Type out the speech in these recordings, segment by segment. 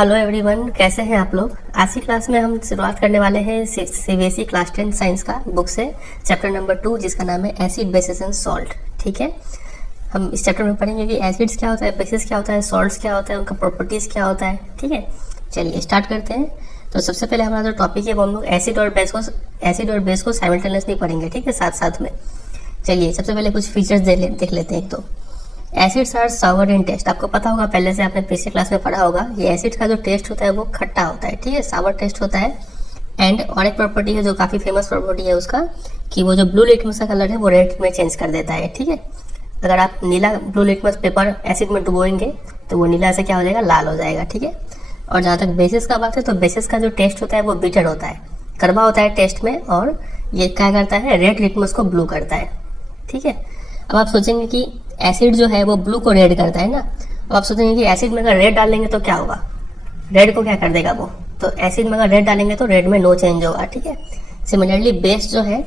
Hello everyone, कैसे हैं आप लोग। आज की क्लास में हम शुरुआत करने वाले हैं सीबीएसई क्लास 10 साइंस का बुक से चैप्टर नंबर 2, जिसका नाम है एसिड बेसिस एंड सॉल्ट। ठीक है, हम इस चैप्टर में पढ़ेंगे कि एसिड्स क्या होता है, बेसिस क्या होता है, सॉल्ट्स क्या होता है, उनका प्रॉपर्टीज़ क्या होता है। ठीक है, चलिए स्टार्ट करते हैं। तो सबसे पहले हमारा जो टॉपिक है वो हम लोग एसिड और बेस को साइमल्टेनियसली पढ़ेंगे। ठीक है, साथ साथ में। चलिए सबसे पहले कुछ फीचर्स देख लेते हैं। एक तो acids are sour in taste. आपको पता होगा, पहले से आपने पिछले क्लास में पढ़ा होगा, ये एसिड का जो टेस्ट होता है वो खट्टा होता है। ठीक है, सावर टेस्ट होता है। एंड और एक प्रॉपर्टी है जो काफ़ी फेमस प्रॉपर्टी है उसका, कि वो जो ब्लू लिटमस का कलर है वो रेड में चेंज कर देता है। ठीक है, अगर आप नीला ब्लू लिटमस पेपर एसिड में डुबोएंगे तो वो नीला से क्या हो जाएगा, लाल हो जाएगा। ठीक है, और जहाँ तक बेसिस का बात है तो बेसिस का जो टेस्ट होता है वो बिटर होता है, कड़वा होता है टेस्ट में, और ये क्या करता है, रेड लिटमस को ब्लू करता है। ठीक है, अब आप सोचेंगे कि एसिड जो है वो ब्लू को रेड करता है ना। अब आप सोचेंगे कि एसिड में अगर रेड डालेंगे तो क्या होगा, रेड को क्या कर देगा वो। तो एसिड में अगर रेड डालेंगे तो रेड में नो चेंज होगा। ठीक है, सिमिलरली बेस जो है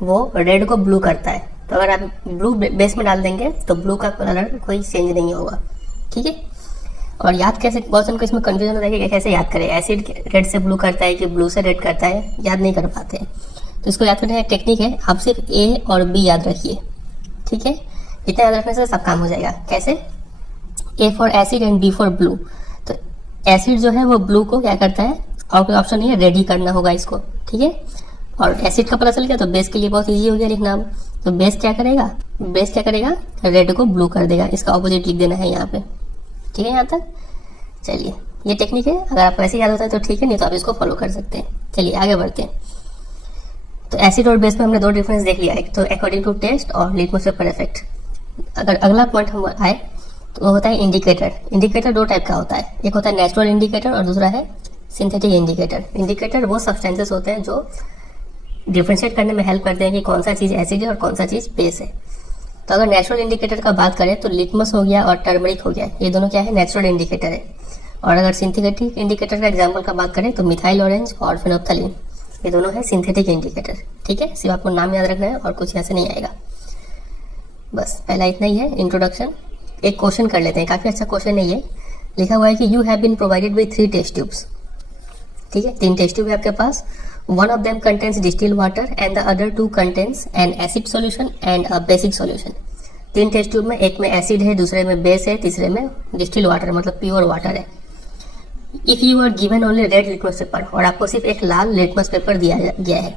वो रेड को ब्लू करता है, तो अगर आप ब्लू बेस में डाल देंगे तो ब्लू का कलर कोई चेंज नहीं होगा। ठीक है, और याद कैसे, बहुत जन को इसमें कंफ्यूजन होता है कि कैसे याद करें, एसिड रेड से ब्लू करता है कि ब्लू से रेड करता है, याद नहीं कर पाते हैं। तो इसको याद करने का एक टेक्निक है, आप सिर्फ ए और बी याद रखिए। ठीक है, इतना याद रखने से सब काम हो जाएगा। कैसे, A for acid and B for blue. तो एसिड जो है वो ब्लू को क्या करता है, और कोई ऑप्शन नहीं है, रेडी करना होगा इसको। ठीक है, और एसिड का पता चल गया तो बेस के लिए बहुत इजी हो गया लिखना। तो बेस क्या करेगा, रेड को ब्लू कर देगा। इसका ऑपोजिट लिख देना है यहाँ पे। ठीक है, यहाँ तक चलिए, ये टेक्निक है। अगर आपको ऐसे याद होता है तो ठीक है, नहीं तो आप इसको फॉलो कर सकते हैं। चलिए आगे बढ़ते हैं। तो एसिड और बेस में हमने दो डिफरेंस देख लिया, एक तो अकॉर्डिंग टू टेस्ट और लिटमस पेपर इफेक्ट। अगर अगला पॉइंट हम आए तो वो होता है इंडिकेटर। इंडिकेटर दो टाइप का होता है, एक होता है नेचुरल इंडिकेटर और दूसरा है सिंथेटिक इंडिकेटर। इंडिकेटर वो सब्सटेंसेस होते हैं जो डिफ्रेंशिएट करने में हेल्प करते हैं कि कौन सा चीज़ एसिड है और कौन सा चीज़ बेस है। तो अगर नेचुरल इंडिकेटर का बात करें तो लिटमस हो गया और टर्मरिक हो गया, ये दोनों क्या है, नेचुरल इंडिकेटर है। और अगर सिंथेटिक इंडिकेटर का एग्जाम्पल का बात करें तो मिथाइल ऑरेंज और फिनोप्थलीन, ये दोनों है सिंथेटिक इंडिकेटर। ठीक है, सिर्फ आपको नाम याद रखना है और कुछ यहाँ से नहीं आएगा। बस पहला इतना ही है इंट्रोडक्शन। एक क्वेश्चन कर लेते हैं, काफ़ी अच्छा क्वेश्चन है ये। लिखा हुआ है कि you have been provided with 3 test tubes. ठीक है, 3 टेस्ट ट्यूब है आपके पास। One of them contains distil water and the other 2 contains an acid solution and a basic solution. 3 test tube में एक में एसिड है, दूसरे में बेस है, तीसरे में डिस्टिल वाटर मतलब प्योर वाटर है। If you are given only red litmus paper, और आपको सिर्फ एक लाल लिटमस पेपर दिया गया है,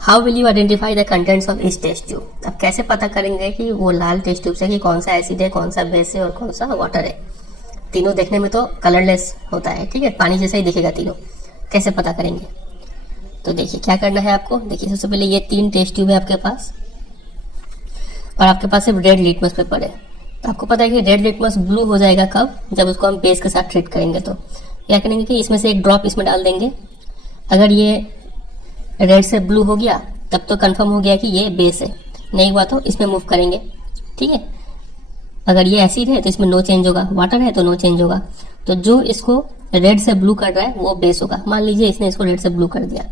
how will you identify the contents of इस टेस्ट ट्यूब। अब कैसे पता करेंगे कि वो लाल टेस्ट ट्यूब से कि कौन सा एसिड है, कौन सा बेस है और कौन सा वाटर है। तीनों देखने में तो कलरलेस होता है। ठीक है, पानी जैसा ही दिखेगा तीनों, कैसे पता करेंगे। तो देखिए क्या करना है आपको। देखिए सबसे पहले ये 3 टेस्ट ट्यूब है आपके पास और आपके पास सिर्फ रेड लिटमस पेपर है। तो आपको पता है कि रेड लिटमस ब्लू हो जाएगा कब, जब उसको हम बेस के साथ ट्रीट करेंगे। तो क्या करेंगे कि इसमें से एक ड्रॉप इसमें डाल देंगे। अगर ये रेड से ब्लू हो गया तब तो कंफर्म हो गया कि ये बेस है, नहीं हुआ तो इसमें मूव करेंगे। ठीक है, अगर ये एसिड है तो इसमें नो चेंज होगा, वाटर है तो नो चेंज होगा। तो जो इसको रेड से ब्लू कर रहा है वो बेस होगा। मान लीजिए इसने इसको रेड से ब्लू कर दिया,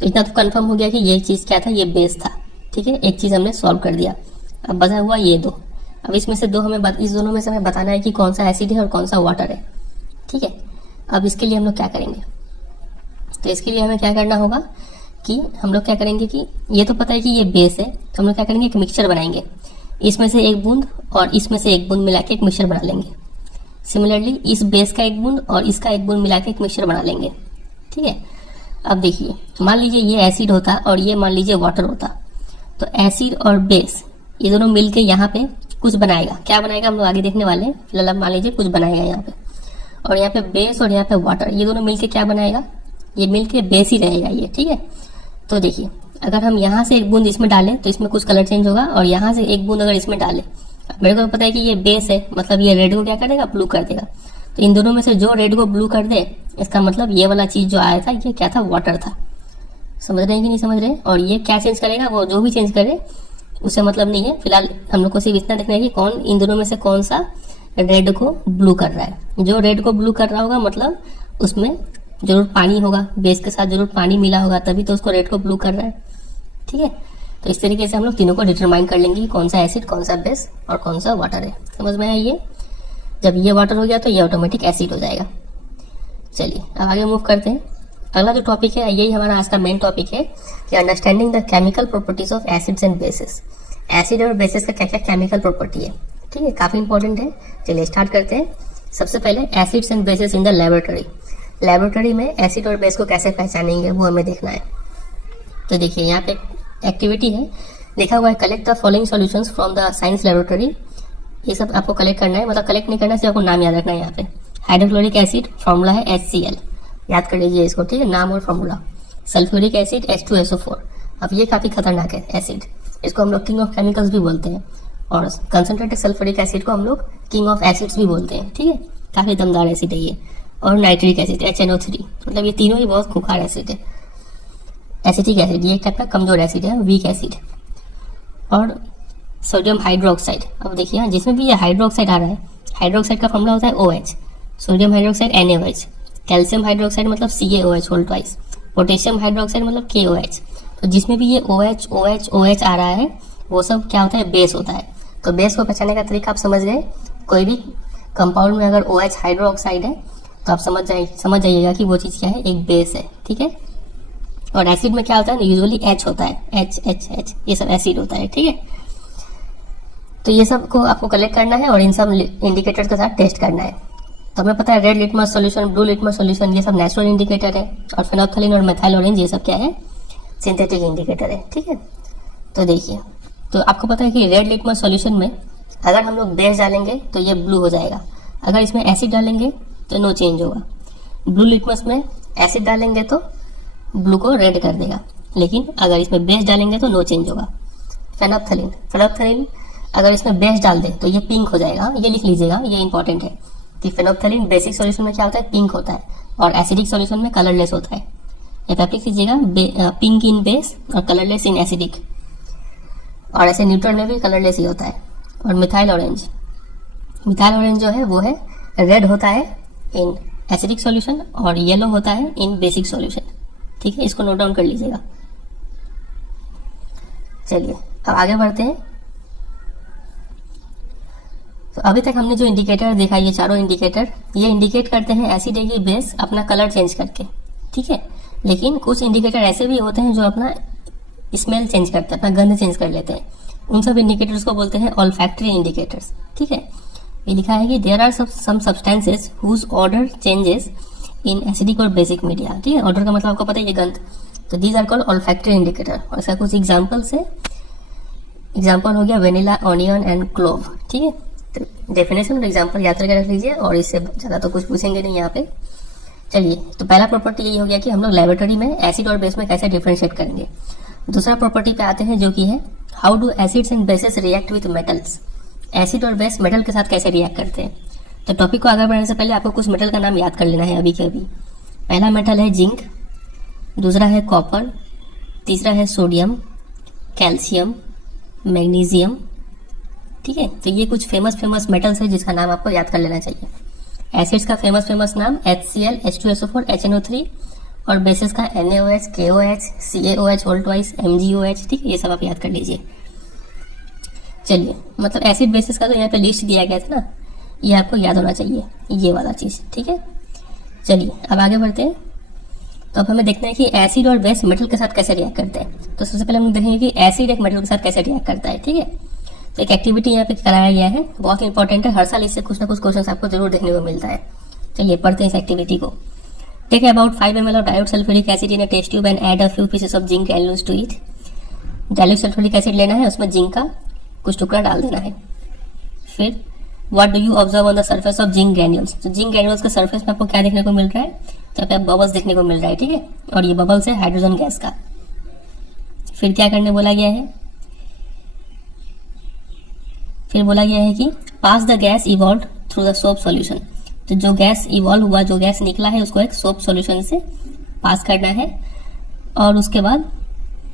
तो इतना तो कंफर्म हो गया कि ये चीज़ क्या था, ये बेस था। ठीक है, एक चीज़ हमने सॉल्व कर दिया। अब बचा हुआ ये 2। अब इसमें से इस दोनों में से हमें बताना है कि कौन सा एसिड है और कौन सा वाटर है। ठीक है, अब इसके लिए हम लोग क्या करेंगे, तो इसके लिए हमें क्या करना होगा कि हम लोग क्या करेंगे कि ये तो पता है कि ये बेस है, तो हम लोग क्या करेंगे, एक मिक्सचर बनाएंगे। इसमें से एक बूंद और इसमें से एक बूंद मिला के एक मिक्सचर बना लेंगे। सिमिलरली इस बेस का एक बूंद और इसका एक बूंद मिला के एक मिक्सचर बना लेंगे। ठीक है, अब देखिए मान लीजिए ये एसिड होता और ये मान लीजिए वाटर होता, तो एसिड और बेस ये दोनों मिलके यहाँ पे कुछ बनाएगा। क्या बनाएगा हम लोग आगे देखने वाले हैं। फिलहाल आप मान लीजिए कुछ बनाएगा यहाँ पे, और यहाँ पे बेस और यहाँ पे वाटर, ये दोनों मिलके क्या बनाएगा, ये मिलके बेस ही रहेगा ये। ठीक है, तो देखिए अगर हम यहाँ से एक बूंद इसमें डालें तो इसमें कुछ कलर चेंज होगा, और यहाँ से एक बूंद अगर इसमें डालें, मेरे को पता है कि ये बेस है, मतलब ये रेड को क्या करेगा, ब्लू कर देगा। तो इन दोनों में से जो रेड को ब्लू कर दे, इसका मतलब ये वाला चीज़ जो आया था ये क्या था, वाटर था। समझ रहे हैं कि नहीं समझ रहे हैं। और ये क्या चेंज करेगा, वो जो भी चेंज करे उससे मतलब नहीं है। फिलहाल हम लोग को सिर्फ इतना देखना है कि कौन इन दोनों में से कौन सा रेड को ब्लू कर रहा है। जो रेड को ब्लू कर रहा होगा मतलब उसमें जरूर पानी होगा, बेस के साथ जरूर पानी मिला होगा, तभी तो उसको रेड को ब्लू कर रहा है। ठीक है, तो इस तरीके से हम लोग तीनों को डिटरमाइन कर लेंगे कि कौन सा एसिड, कौन सा बेस और कौन सा वाटर है। समझ में आया ये। जब ये वाटर हो गया तो ये ऑटोमेटिक एसिड हो जाएगा। चलिए अब आगे मूव करते हैं। अगला जो टॉपिक है यही हमारा आज का मेन टॉपिक है कि understanding the chemical properties of acids and bases. Acid और बेसिस का क्या क्या केमिकल प्रॉपर्टी है, ठीक है, काफ़ी इंपॉर्टेंट है। चलिए स्टार्ट करते हैं। सबसे पहले acids and bases in the laboratory. Laboratory में एसिड और बेस को कैसे पहचानेंगे वो हमें देखना है। तो देखिए यहाँ पे एक्टिविटी है, लिखा हुआ है collect the following solutions from the science laboratory. ये सब आपको कलेक्ट करना है, मतलब कलेक्ट नहीं करना, सिर्फ आपको नाम याद रखना है। यहाँ पे हाइड्रोक्लोरिक एसिड फॉर्मूला है HCl, याद कर लीजिए इसको, ठीक है, नाम और फॉर्मूला। Sulphuric acid H2SO4। अब ये काफ़ी खतरनाक है एसिड, इसको हम लोग किंग ऑफ केमिकल्स भी बोलते हैं, और कंसनट्रेटेड सल्फ्यूरिक एसिड को हम लोग किंग ऑफ एसिड्स भी बोलते हैं, ठीक है, काफ़ी दमदार एसिड है ये। और नाइट्रिक एसिड HNO3, मतलब ये तीनों ही बहुत खुखार एसिड है। एसिटिक एसिड ये एक टाइप का कमजोर एसिड है, वीक एसिड। और सोडियम हाइड्रोक्साइड, अब देखिए जिसमें भी ये हाइड्रोक्साइड आ रहा है, हाइड्रोक्साइड का फॉर्मूला होता है OH, sodium hydroxide NaOH, calcium hydroxide मतलब CaOH whole twice, potassium hydroxide मतलब KOH। तो जिसमें भी ये OH OH OH आ रहा है वो सब क्या होता है, बेस होता है। तो बेस को पहचानने का तरीका आप समझ गए। कोई भी कंपाउंड में अगर OH हाइड्रोक्साइड है तो आप समझ जाइएगा कि वो चीज़ क्या है, एक बेस है, ठीक है। और एसिड में क्या होता है, यूजुअली H होता है, H ये सब एसिड होता है, ठीक है। तो ये सब को आपको कलेक्ट करना है और इन सब इंडिकेटर्स के साथ टेस्ट करना है। तो हमें पता है red litmus solution, blue litmus solution ये सब नेचुरल इंडिकेटर है, और फेनोल्फथलीन और मेथाइल ऑरेंज ये सब क्या है, सिंथेटिक इंडिकेटर है, ठीक है। तो देखिए, तो आपको पता है कि रेड लिटमस सॉल्यूशन में अगर हम लोग बेस डालेंगे तो ये ब्लू हो जाएगा, अगर इसमें एसिड डालेंगे तो नो चेंज होगा। ब्लू लिटमस में एसिड डालेंगे तो ब्लू को रेड कर देगा, लेकिन अगर इसमें बेस डालेंगे तो नो चेंज होगा। फेनोल्फथलीन अगर इसमें बेस डाल दे तो ये पिंक हो जाएगा, ये लिख लीजिएगा, ये इंपॉर्टेंट है कि फेनोल्फथलीन बेसिक सॉल्यूशन में क्या होता है, पिंक होता है, और एसिडिक सॉल्यूशन में कलरलेस होता है। ये आप लिख लीजिएगा, पिंक इन बेस और कलरलेस इन एसिडिक, और ऐसे न्यूट्रल में भी कलरलेस ही होता है। और मिथाइल ऑरेंज जो है वो है रेड होता है इन एसिडिक सॉल्यूशन और येलो होता है इन बेसिक सॉल्यूशन, ठीक है, इसको नोट डाउन कर लीजिएगा। चलिए अब आगे बढ़ते हैं। तो अभी तक हमने जो इंडिकेटर देखा, ये चारों इंडिकेटर ये इंडिकेट करते हैं एसिड है कि बेस अपना कलर चेंज करके, ठीक है। लेकिन कुछ इंडिकेटर ऐसे भी होते हैं जो अपना स्मेल चेंज करते हैं, अपना गंध चेंज कर लेते हैं। उन सब इंडिकेटर्स को बोलते हैं ऑल्फैक्टरी इंडिकेटर्स, ठीक है। ये लिखा है कि there are some substances whose order changes in acidic और बेसिक मीडिया, ठीक है। ऑर्डर का मतलब आपको पता है, ये गंध। तो these are called olfactory indicator, और इसका कुछ एग्जाम्पल्स है। एग्जाम्पल हो गया वेनिला, ऑनियन एंड क्लोव, ठीक है। तो डेफिनेशन और एग्जाम्पल याद करके रख लीजिए, और इससे ज़्यादा तो कुछ पूछेंगे नहीं यहाँ पे। चलिए, तो पहला प्रॉपर्टी यही हो गया कि हम लोग लेबोरेटरी में एसिड और बेस में कैसे डिफरेंशिएट करेंगे। दूसरा प्रॉपर्टी पे आते हैं जो कि है how do acids and bases react with metals. Acid और बेस मेटल के साथ कैसे रिएक्ट करते हैं। तो टॉपिक को आगे बढ़ने से पहले आपको कुछ मेटल का नाम याद कर लेना है अभी के अभी। पहला मेटल है जिंक, दूसरा है कॉपर, तीसरा है सोडियम, कैल्शियम, मैग्नीशियम, ठीक है। तो ये कुछ फेमस मेटल्स है जिसका नाम आपको याद कर लेना चाहिए। एसिड्स का फेमस नाम HCl H2SO4 HNO3, और बेसिस का NaOH KOH CaOH whole twice MgOH, ठीक है, ये सब आप याद कर लीजिए। चलिए, मतलब एसिड बेसिस का तो यहाँ पे लिस्ट दिया गया था ना, ये आपको याद होना चाहिए, ये वाला चीज़, ठीक है। चलिए अब आगे बढ़ते हैं। तो अब हमें देखना है कि एसिड और बेस मेटल के साथ कैसे रिएक्ट करते हैं। तो सबसे पहले हम देखेंगे कि एसिड एक मेटल के साथ कैसे रिएक्ट करता है, ठीक है। तो एक एक्टिविटी यहाँ पे कराया गया है, बहुत इंपॉर्टेंट है, हर साल इससे कुछ ना कुछ क्वेश्चन आपको जरूर देखने को मिलता है। चलिए पढ़ते हैं इस एक्टिविटी को। Take about 5 ml of dilute sulfuric acid in a test tube and add a few pieces of zinc granules to it। Dilute sulphuric acid लेना है, उसमें जिंक का कुछ टुकड़ा डाल देना है। फिर what do you observe on the surface of zinc granules. तो जिंक ग्रैन्यूल्स के सर्फेस में आपको क्या देखने को मिल रहा है, तो यहाँ पे बबल्स देखने को मिल रहा है, ठीक है। और ये बबल्स है हाइड्रोजन गैस का। फिर क्या करने बोला गया है, फिर बोला गया है कि pass the gas evolve through the soap solution. तो जो गैस इवॉल्व हुआ, जो गैस निकला है, उसको एक सोप सॉल्यूशन से पास करना है। और उसके बाद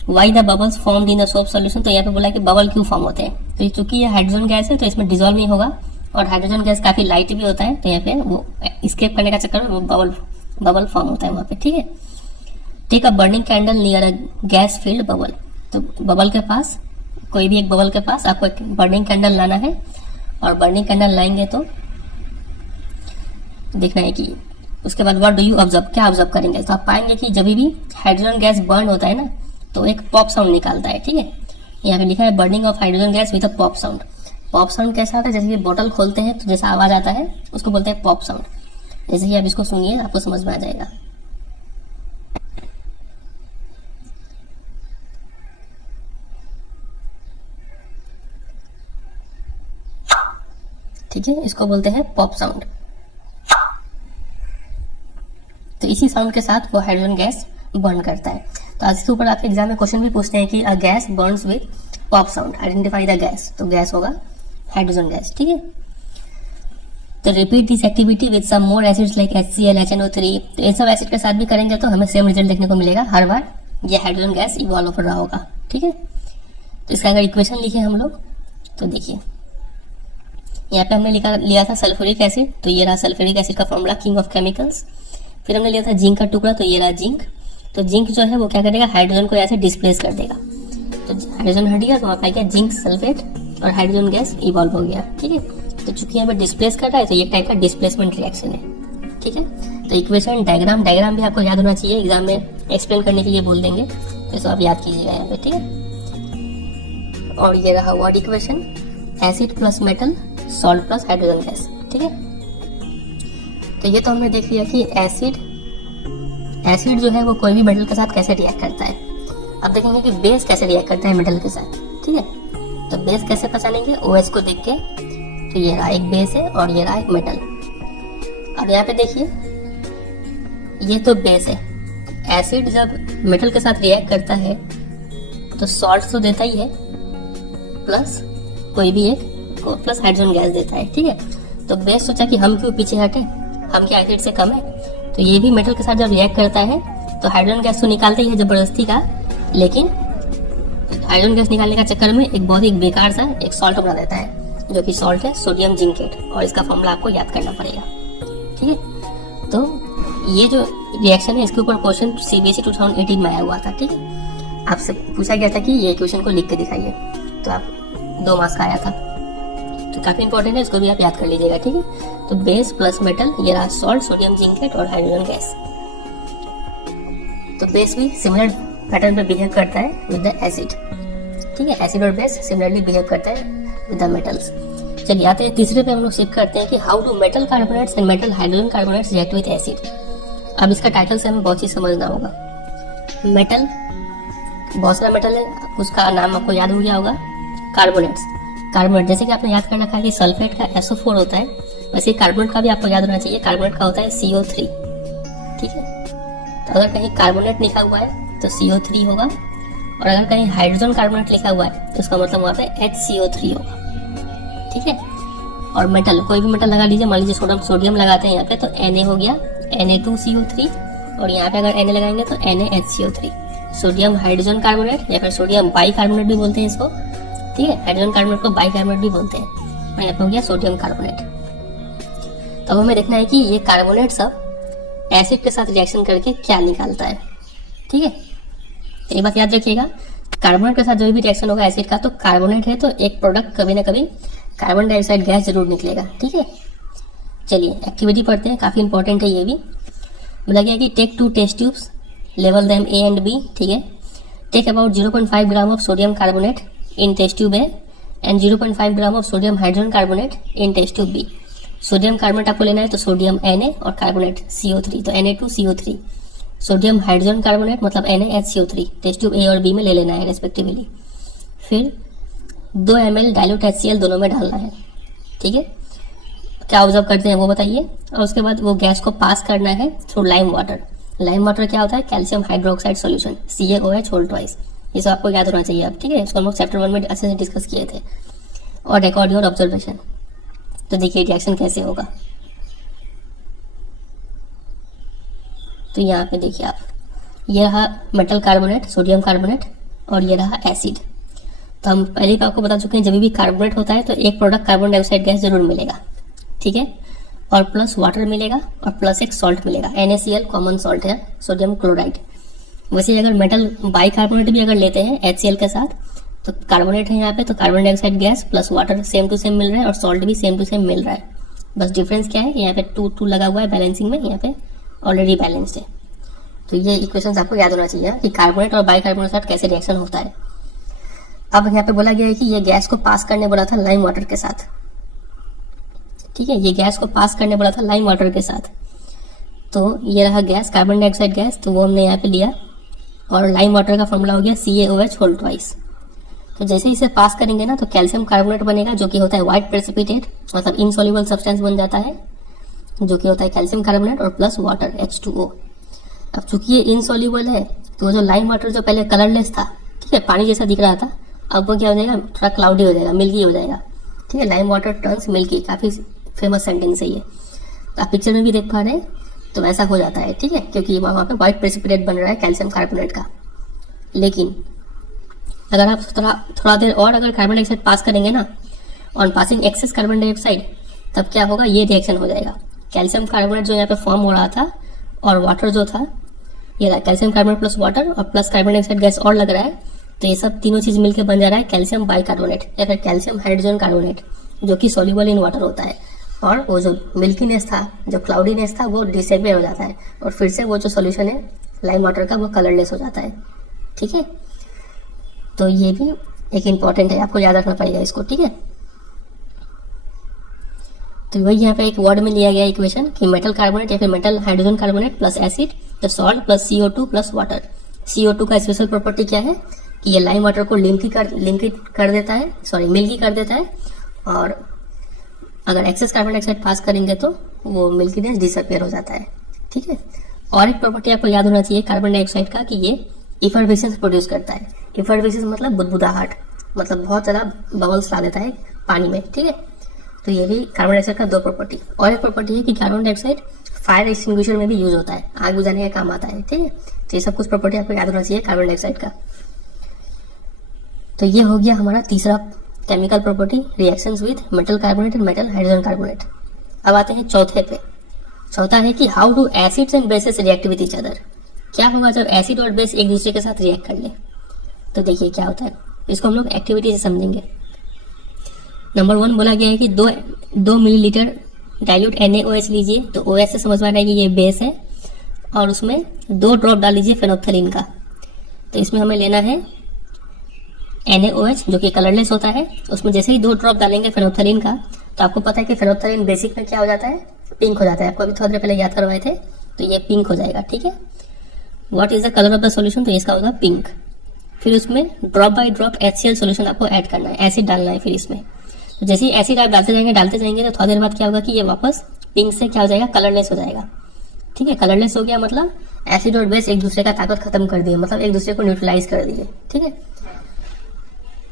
why the bubbles formed in the soap solution. तो यहाँ पे बोला कि बबल क्यों फॉर्म होते हैं। तो चूंकि ये हाइड्रोजन गैस है तो इसमें डिजोल्व नहीं होगा, और हाइड्रोजन गैस काफी लाइट भी होता है, तो यहाँ पे वो स्केप करने का चक्कर में वो बबल फॉर्म होता है वहाँ पे, ठीक है। Take a burning candle near a gas filled bubble. तो बबल के पास, कोई भी एक बबल के पास आपको एक बर्निंग कैंडल लाना है, और बर्निंग कैंडल लाएंगे तो देखना है कि उसके बाद व्हाट डू यू ऑब्जर्व, क्या ऑब्जर्व करेंगे, तो आप पाएंगे कि जब भी हाइड्रोजन गैस बर्न होता है ना तो एक पॉप साउंड निकालता है। ठीक है, यहाँ पे लिखा है burning of hydrogen gas with a pop sound. Pop sound कैसा आता है, जैसे कि बोतल खोलते हैं तो जैसा आवाज आता है उसको बोलते हैं पॉप साउंड। जैसे कि आप इसको सुनिए आपको समझ में आ जाएगा। ठीक है, इसको बोलते हैं पॉप साउंड। तो इसी साउंड के साथ वो हाइड्रोजन गैस बर्न करता है। तो आज के ऊपर आपके एग्जाम में क्वेश्चन भी पूछते हैं कि a gas burns with pop sound, identify the gas. तो गैस होगा हाइड्रोजन गैस। ठीक है, तो repeat this activity with some more acids like HCl, HNO3। तो इन सब एसिड के साथ भी करेंगे तो हमें सेम रिजल्ट देखने को मिलेगा, हर बार ये हाइड्रोजन गैस इवॉल्व हो रहा होगा। ठीक है, तो इसका अगर इक्वेशन लिखे हम लोग तो देखिए यहाँ पे हमने लिया था सल्फ्यूरिक एसिड, तो ये रहा सल्फ्यूरिक एसिड का फॉर्मूला, किंग ऑफ केमिकल्स। फिर हमने लिया था जिंक का टुकड़ा, तो ये रहा जिंक। तो जिंक जो है वो क्या करेगा, हाइड्रोजन को ऐसे डिस्प्लेस कर देगा। तो हाइड्रोजन हट गया तो वहाँ पाएगा जिंक सल्फेट और हाइड्रोजन गैस इवॉल्व हो गया। ठीक है, तो चूंकि यहाँ पे डिस्प्लेस कर रहा है तो ये टाइप का डिस्प्लेसमेंट रिएक्शन है। ठीक है, तो इक्वेशन डायग्राम भी आपको याद होना चाहिए, एग्जाम में एक्सप्लेन करने के लिए बोल देंगे, तो इसको आप याद कीजिएगा यहाँ पे। ठीक है, और ये रहा word equation, acid plus metal, salt plus hydrogen gas. ठीक है, तो ये तो हमने देख लिया कि एसिड जो है वो कोई भी मेटल के साथ कैसे रिएक्ट करता है। अब देखेंगे कि बेस कैसे रिएक्ट करता है मेटल के साथ। ठीक है, तो बेस कैसे पहचानेंगे, OH को देख के। तो ये रहा एक बेस है और ये रहा एक मेटल। अब यहाँ पे देखिए ये तो बेस है। एसिड जब मेटल के साथ रिएक्ट करता है तो सॉल्ट तो देता ही है, प्लस कोई भी एक प्लस हाइड्रोजन गैस देता है। ठीक है, तो बेस सोचा कि हम क्यों पीछे हटे, हम क्या एसिड से कम है। तो ये भी मेटल के साथ जब रिएक्ट करता है तो हाइड्रोजन गैस तो निकालता ही है जबरदस्ती का, लेकिन हाइड्रोजन गैस निकालने का चक्कर में एक बहुत ही बेकार सा एक सॉल्ट बना देता है, जो कि सॉल्ट है सोडियम जिंकेट, और इसका फॉर्मूला आपको याद करना पड़ेगा। ठीक है, तो ये जो रिएक्शन है इसके ऊपर क्वेश्चन CBSE 2018 में आया हुआ था। ठीक है, आपसे पूछा गया था कि ये इक्वेशन को लिख के दिखाइए, तो आप 2 मार्क्स का आया था, तो काफी इंपॉर्टेंट है, इसको भी आप याद कर लीजिएगा। ठीक है, तो बेस प्लस मेटल, ये रहा सॉल्ट, सोडियम जिंकेट और हाइड्रोजन गैस। तो बेस भी सिमिलर पैटर्न पे बिहेव करता है विद द एसिड। ठीक है, एसिड और बेस सिमिलरली बिहेव करता है विद द मेटल्स। चलिए आते हैं तीसरे पे, हम लोग शिफ्ट करते हैं कि how do metal carbonates and metal hydrogen carbonates react with acid. अब इसका टाइटल से हमें बहुत चीज समझना होगा। मेटल, बहुत सारा मेटल है, उसका नाम आपको याद हो गया होगा, कार्बोनेट्स। कार्बोनेट जैसे कि आपने याद कर रखा है कि सल्फेट का SO4 होता है, वैसे कार्बोनेट का भी आपको याद होना चाहिए, कार्बोनेट का होता है CO3। ठीक है, तो अगर कहीं कार्बोनेट लिखा हुआ है तो CO3 होगा, और अगर कहीं हाइड्रोजन कार्बोनेट लिखा हुआ है तो उसका मतलब वहाँ पे HCO3 होगा। ठीक है, और मेटल, कोई भी मेटल लगा लीजिए, मान लीजिए सोडियम लगाते हैं यहाँ पे तो Na हो गया Na2CO3, और यहाँ पे अगर Na लगाएंगे तो NaHCO3। सोडियम हाइड्रोजन कार्बोनेट या फिर सोडियम बाई कार्बोनेट भी बोलते हैं इसको। ठीक है, हाइड्रोजन कार्बोनेट को बाई कार्बोनेट भी बोलते हैं, और यहाँ पे हो गया सोडियम कार्बोनेट। तो अब हमें देखना है कि ये कार्बोनेट सब एसिड के साथ रिएक्शन करके क्या निकालता है। ठीक है, तो ये बात याद रखिएगा, कार्बोनेट के साथ जो भी रिएक्शन होगा एसिड का, तो कार्बोनेट है तो एक प्रोडक्ट कभी ना कभी कार्बन डाइऑक्साइड गैस जरूर निकलेगा। ठीक है, चलिए एक्टिविटी पढ़ते हैं, काफी इंपॉर्टेंट है ये भी। बोला गया कि टेक 2 टेस्ट ट्यूब्स, लेवल देम A and B। ठीक है, take about 0.5 gram of sodium carbonate in test tube A and 0.5 gram of sodium hydrogen carbonate in test tube B। Sodium carbonate आपको लेना है तो सोडियम Na और carbonate CO3, तो Na2CO3। Sodium hydrogen carbonate मतलब NaHCO3 test tube A और B में ले लेना है रेस्पेक्टिवली। फिर 2 ml डाइल्यूट HCl दोनों में डालना है। ठीक है, क्या ऑब्जर्व करते हैं वो बताइए, और उसके बाद वो गैस को पास करना है through lime water. Lime water क्या होता है, calcium hydroxide solution, CaOH whole twice. ये सब आपको याद होना चाहिए अब। ठीक है, इसको हम लोग चैप्टर 1 में अच्छे से डिस्कस किए थे। और रिकॉर्ड योर ऑब्जर्वेशन, तो देखिए रिएक्शन कैसे होगा। तो यहाँ पे देखिए आप, ये रहा मेटल कार्बोनेट, सोडियम कार्बोनेट, और ये रहा एसिड। तो हम पहले भी आपको बता चुके हैं, जब भी कार्बोनेट होता है तो एक प्रोडक्ट कार्बन डाइऑक्साइड गैस जरूर मिलेगा। ठीक है, और प्लस वाटर मिलेगा और प्लस एक सॉल्ट मिलेगा, NaCl कॉमन सॉल्ट है, सोडियम क्लोराइड। वैसे अगर मेटल बाई कार्बोनेट भी अगर लेते हैं HCl के साथ, तो कार्बोनेट है यहाँ पे, तो carbon dioxide gas plus water same to same मिल रहा है, और सॉल्ट भी सेम टू सेम मिल रहा है। बस डिफरेंस क्या है, यहाँ पे 2 लगा हुआ है बैलेंसिंग में, यहाँ पे ऑलरेडी बैलेंस्ड है। तो ये इक्वेशंस आपको याद होना चाहिए कि कार्बोनेट और बाइकार्बोनेट के साथ कैसे रिएक्शन होता है। अब यहाँ पे बोला गया है कि ये गैस को पास करने बोला था लाइम वाटर के साथ, ठीक है, ये गैस को पास करने बोला था लाइम वाटर के साथ। तो ये रहा गैस, कार्बन डाइऑक्साइड गैस, तो वो हमने यहाँ पे लिया और लाइम वाटर का फॉर्मूला हो गया CaOH होल ट्वाइस। तो जैसे ही इसे पास करेंगे ना तो कैल्शियम कार्बोनेट बनेगा जो कि होता है व्हाइट प्रेसिपिटेट, मतलब इनसॉल्युबल सब्सटेंस बन जाता है जो कि होता है कैल्शियम कार्बोनेट और प्लस वाटर H2O। अब चूंकि ये इनसॉल्युबल है तो जो लाइम वाटर जो पहले कलरलेस था, ठीक है, पानी जैसा दिख रहा था, अब वो क्या हो जाएगा, थोड़ा क्लाउडी हो जाएगा, मिल्की हो जाएगा, ठीक है। लाइम वाटर टर्न्स मिल्की, काफी फेमस सेंटेंस है ये, तो आप पिक्चर में भी देख पा रहे हैं, तो वैसा हो जाता है, ठीक है, क्योंकि वहाँ पे व्हाइट प्रेसिपिटेट बन रहा है कैल्शियम कार्बोनेट का। लेकिन अगर आप थोड़ा देर और अगर कार्बन डाइऑक्साइड पास करेंगे ना, on passing excess carbon dioxide, तब क्या होगा, ये रिएक्शन हो जाएगा। कैल्शियम कार्बोनेट जो यहाँ पे फॉर्म हो रहा था और वाटर जो था, ये कैल्शियम कार्बोनेट प्लस वाटर और प्लस कार्बन डाइऑक्साइड गैस और लग रहा है, तो ये सब तीनों चीज मिलकर बन जा रहा है कैल्शियम बाइकार्बोनेट या फिर कैल्शियम हाइड्रोजन कार्बोनेट, जो कि सॉल्युबल इन वाटर होता है। और वो जो मिल्कीनेस था, जो क्लाउडीनेस था, वो डिसअपियर हो जाता है और फिर से वो जो सॉल्यूशन है लाइम वाटर का वो कलरलेस हो जाता है, ठीक है। तो ये भी एक इम्पॉर्टेंट है, आपको याद रखना पड़ेगा इसको, ठीक है। तो वही यहाँ पे एक वर्ड में लिया गया इक्वेशन कि मेटल कार्बोनेट या फिर metal hydrogen carbonate plus acid the salt plus CO2 plus water. CO2 का स्पेशल प्रॉपर्टी क्या है कि ये लाइम वाटर को मिल्की कर देता है, और अगर एक्सेस कार्बन डाइऑक्साइड पास करेंगे तो वो मिल्कीनेस डिसअपियर हो जाता है, ठीक है। और एक प्रॉपर्टी आपको याद होना चाहिए कार्बन डाइऑक्साइड का कि ये इफर्वेसेंस प्रोड्यूस करता है। इफर्वेसेंस मतलब बुदबुदाहट, मतलब बहुत ज़्यादा बबल्स ला देता है पानी में, ठीक है। तो ये भी कार्बन डाइऑक्साइड का दो प्रॉपर्टी। और एक प्रॉपर्टी है कि कार्बन डाइऑक्साइड फायर एक्सटिंग्विशर में भी यूज होता है, आग बुझाने का काम आता है, ठीक है। तो ये सब कुछ प्रॉपर्टी आपको याद होना चाहिए कार्बन डाइऑक्साइड का। तो ये हो गया हमारा तीसरा chemical property, reactions with metal carbonate and metal hydrogen carbonate. अब आते हैं चौथे पे। चौथा है कि how do acids and bases react with each other. क्या होगा जब एसिड और बेस एक दूसरे के साथ रिएक्ट कर ले। तो देखिए क्या होता है, इसको हम लोग एक्टिविटी से समझेंगे। नंबर 1 बोला गया है कि 2 मिलीलीटर डाइल्यूट NaOH लीजिए। तो OH से समझ में आ रहा है कि ये बेस है और उसमें 2 ड्रॉप डाल लीजिए फेनोल्फथालीन का। तो इसमें हमें लेना है NaOH जो कि कलरलेस होता है। उसमें जैसे ही 2 ड्रॉप डालेंगे फेनोल्फथालीन का, तो आपको पता है कि फेनोल्फथालीन बेसिक में क्या हो जाता है, पिंक हो जाता है। आपको अभी थोड़ी देर पहले याद करवाए थे, तो ये पिंक हो जाएगा, ठीक है। What is the colour of the solution, तो इसका होगा पिंक। फिर उसमें drop by drop HCl solution आपको ऐड करना है, एसिड डालना है। फिर इसमें तो जैसे ही एसिड आप डालते जाएंगे तो थोड़ी देर बाद क्या होगा कि ये वापस पिंक से क्या हो जाएगा, कलरलेस हो जाएगा, ठीक है। कलरलेस हो गया मतलब एसिड और बेस एक दूसरे का ताकत खत्म कर दिए, मतलब एक दूसरे को न्यूट्रलाइज कर दिए, ठीक है।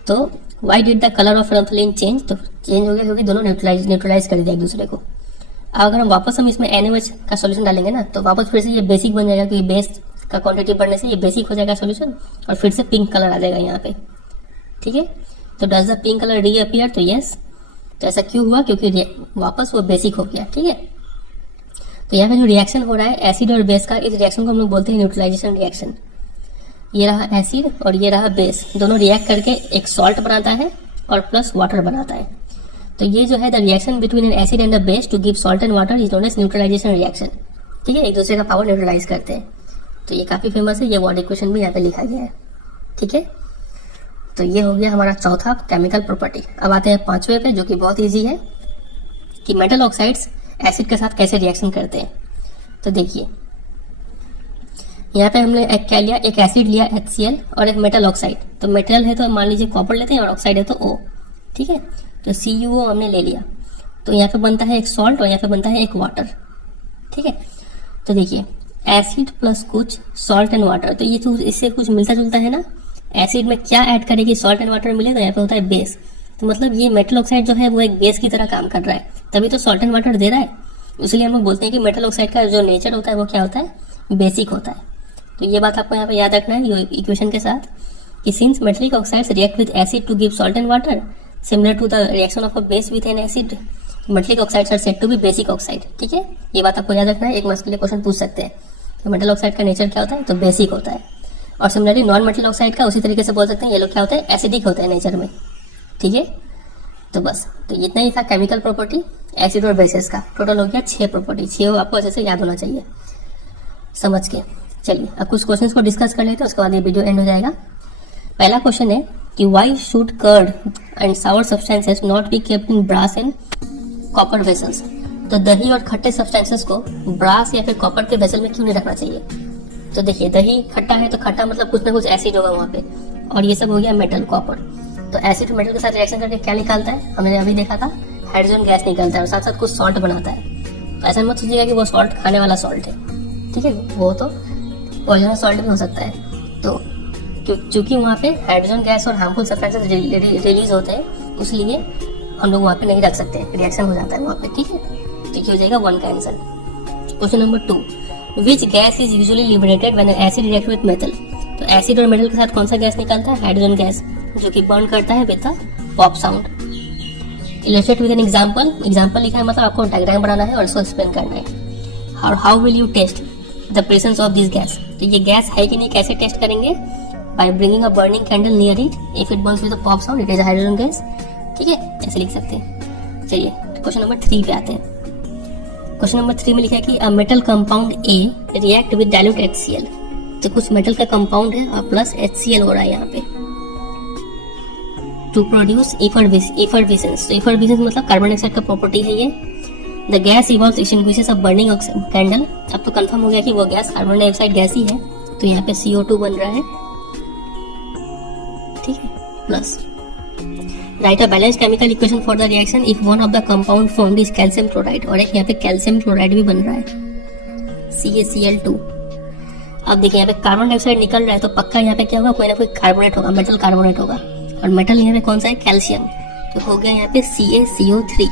तो why did the colour of phenolphthalein change, तो चेंज हो गया क्योंकि दोनों न्यूट्रलाइज कर दिया एक दूसरे को। अब अगर हम इसमें NaOH का सॉल्यूशन डालेंगे ना, तो वापस फिर से ये बेसिक बन जाएगा, क्योंकि बेस का क्वांटिटी बढ़ने से ये बेसिक हो जाएगा सॉल्यूशन और फिर से पिंक कलर आ जाएगा यहाँ पे, ठीक है। तो does the pink colour reappear, तो यस। तो ऐसा क्यों हुआ, क्योंकि वापस वो बेसिक हो गया, ठीक है। तो यहाँ पे जो रिएक्शन हो रहा है एसिड और बेस का, इस रिएक्शन को हम लोग बोलते हैं न्यूट्रलाइजेशन रिएक्शन। ये रहा एसिड और ये रहा बेस, दोनों रिएक्ट करके एक सॉल्ट बनाता है और प्लस वाटर बनाता है। तो ये जो है the reaction between an acid and the base to give salt and water is known as neutralisation reaction, ठीक है। एक दूसरे का पावर न्यूट्रलाइज करते हैं। तो ये काफी फेमस है, ये वर्ड इक्वेशन भी यहाँ पे लिखा गया है, ठीक है। तो ये हो गया हमारा चौथा केमिकल प्रॉपर्टी। अब आते हैं 5वें पे, जो कि बहुत इजी है कि मेटल ऑक्साइड्स एसिड के साथ कैसे रिएक्शन करते हैं। तो देखिए यहाँ पे हमने क्या लिया, एक एसिड लिया HCl और एक मेटल ऑक्साइड। तो मेटल है तो मान लीजिए कॉपर लेते हैं और ऑक्साइड है तो O, ठीक है। तो CuO हमने ले लिया। तो यहाँ पे बनता है एक सॉल्ट और यहाँ पे बनता है एक वाटर, ठीक है। तो देखिए एसिड प्लस कुछ सॉल्ट एंड वाटर, तो ये तो इससे कुछ मिलता जुलता है ना। एसिड में क्या ऐड करेगी, सॉल्ट एंड वाटर मिले, तो यहाँ पे होता है बेस। तो मतलब ये मेटल ऑक्साइड जो है वो एक बेस की तरह काम कर रहा है, तभी तो सॉल्ट एंड वाटर दे रहा है। इसलिए हम लोग बोलते हैं कि मेटल ऑक्साइड का जो नेचर होता है वो क्या होता है, बेसिक होता है। तो ये बात आपको यहाँ पे याद रखना है इक्वेशन के साथ कि since metallic oxides react with acid to give salt and water similar to the reaction of a base with an acid, metallic oxides are said to be basic oxide, ठीक है। ये बात आपको याद रखना है, एक मार्क्स के लिए क्वेश्चन पूछ सकते हैं कि मेटल ऑक्साइड का नेचर क्या होता है, तो बेसिक होता है। और सिमिलरली नॉन मेटल ऑक्साइड का उसी तरीके से बोल सकते हैं, ये लोग क्या होते हैं, एसिडिक होते हैं नेचर में, ठीक है। तो बस तो इतना ही था केमिकल प्रॉपर्टी एसिड और बेसिस का। टोटल हो गया 6 प्रॉपर्टी, 6 आपको अच्छे से याद होना चाहिए। समझ के। चलिए अब कुछ क्वेश्चंस को डिस्कस कर लेते हैं, उसके बाद ये वीडियो एंड हो जाएगा। पहला क्वेश्चन है कि why should curd and sour substances not be kept in brass and copper vessels. तो दही और खट्टे सब्सटेंसेस को ब्रास या फिर कॉपर के वेसल में क्यों नहीं रखना चाहिए। तो देखिए दही खट्टा है तो खट्टा मतलब कुछ ना कुछ एसिड होगा वहाँ पे, और ये सब हो गया मेटल कॉपर। तो एसिड मेटल के साथ रिएक्शन करके क्या निकालता है, हमने अभी देखा था हाइड्रोजन गैस निकलता है और साथ साथ कुछ सॉल्ट बनाता है। तो ऐसा मत सोचिएगा कि वो सॉल्ट खाने वाला सॉल्ट है, ठीक है, वो तो पॉइजनस सॉल्ट भी हो सकता है। तो चूंकि वहाँ पे हाइड्रोजन गैस और हार्मफुल सब्सटेंसेस रिलीज होते हैं, इसलिए हम लोग वहाँ पे नहीं रख सकते, रिएक्शन हो जाता है वहाँ पे, ठीक है। ठीक हो जाएगा 1 का answer. Question number 2, which gas is usually liberated when acid react with metal. तो एसिड और मेटल के साथ कौन सा गैस निकलता है, हाइड्रोजन गैस, जो कि बर्न करता है with the pop sound. Illustrate with an example, example लिखा है मतलब आपको डायग्राम बनाना है और इसको एक्सप्लेन करना है। और how will you test the presence of this gas. तो ये गैस है कि नहीं, कैसे टेस्ट करेंगे, by bringing a burning candle near it, if it burns with the pop sound it is hydrogen gas, ठीक है, ऐसे लिख सकते हैं। चलिए क्वेश्चन नंबर 3 पे आते हैं। क्वेश्चन नंबर 3 में लिखा है कि a metal compound A react with dilute HCl। तो कुछ मेटल का कंपाउंड है और प्लस HCl हो रहा है यहाँ पे, टू प्रोड्यूस इफर्विसेंस। तो इफर्विसेंस मतलब कार्बन डाइऑक्साइड का प्रॉपर्टी है ये। The gas evolves extinguishes a burning candle. अब तो कंफर्म हो गया कि वो गैस कार्बन डाइऑक्साइड गैस ही है, तो यहाँ पे CO2 बन रहा है, ठीक है, plus right a balance chemical equation for the reaction if one of the compound formed is calcium chloride. और एक यहाँ पे कैल्शियम क्लोराइड भी बन रहा है, CaCl2। अब देखिए यहाँ पे कार्बन डाइऑक्साइड निकल रहा है तो पक्का यहाँ पे क्या होगा, कोई ना कोई कार्बोनेट होगा, मेटल कार्बोनेट होगा। और मेटल यहाँ पे कौन सा है, कैल्शियम। तो हो गया यहाँ पे CaCO3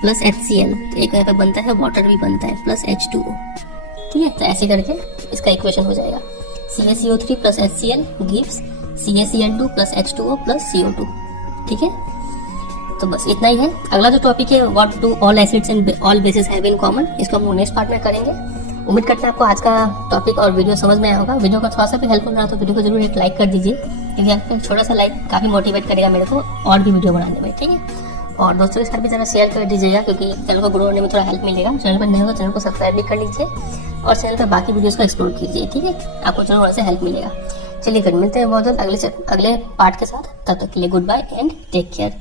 प्लस HCl। तो एक यहाँ पे बनता है वाटर भी बनता है प्लस H2O, ठीक है। तो ऐसे करके इसका इक्वेशन हो जाएगा, CaCO3 plus HCl gives CaCl2 plus H2O plus CO2, ठीक है। तो बस इतना ही है। अगला जो टॉपिक है what do all acids and all basis have in common, इसको हम नेक्स्ट पार्ट में करेंगे। उम्मीद करते हैं आपको आज का टॉपिक और वीडियो समझ में आया होगा। वीडियो का थोड़ा सा भी हेल्पफुल रहा तो वीडियो को जरूर एक लाइक कर दीजिए, क्योंकि आपका एक छोटा सा लाइक काफ़ी मोटिवेट करेगा मेरे को और भी वीडियो बनाने में, ठीक है। और दोस्तों के साथ भी ज़रा शेयर कर दीजिएगा, क्योंकि चैनल को ग्रो होने में थोड़ा हेल्प मिलेगा। चैनल पर नए हो तो चैनल को सब्सक्राइब भी कर लीजिए और चैनल पर बाकी वीडियोज़ को एक्सप्लोर कीजिए, ठीक है, आपको जरूर वहाँ से हेल्प मिलेगा। चलिए फिर मिलते हैं बहुत जल्द अगले पार्ट के साथ। तब तक के लिए goodbye and take care.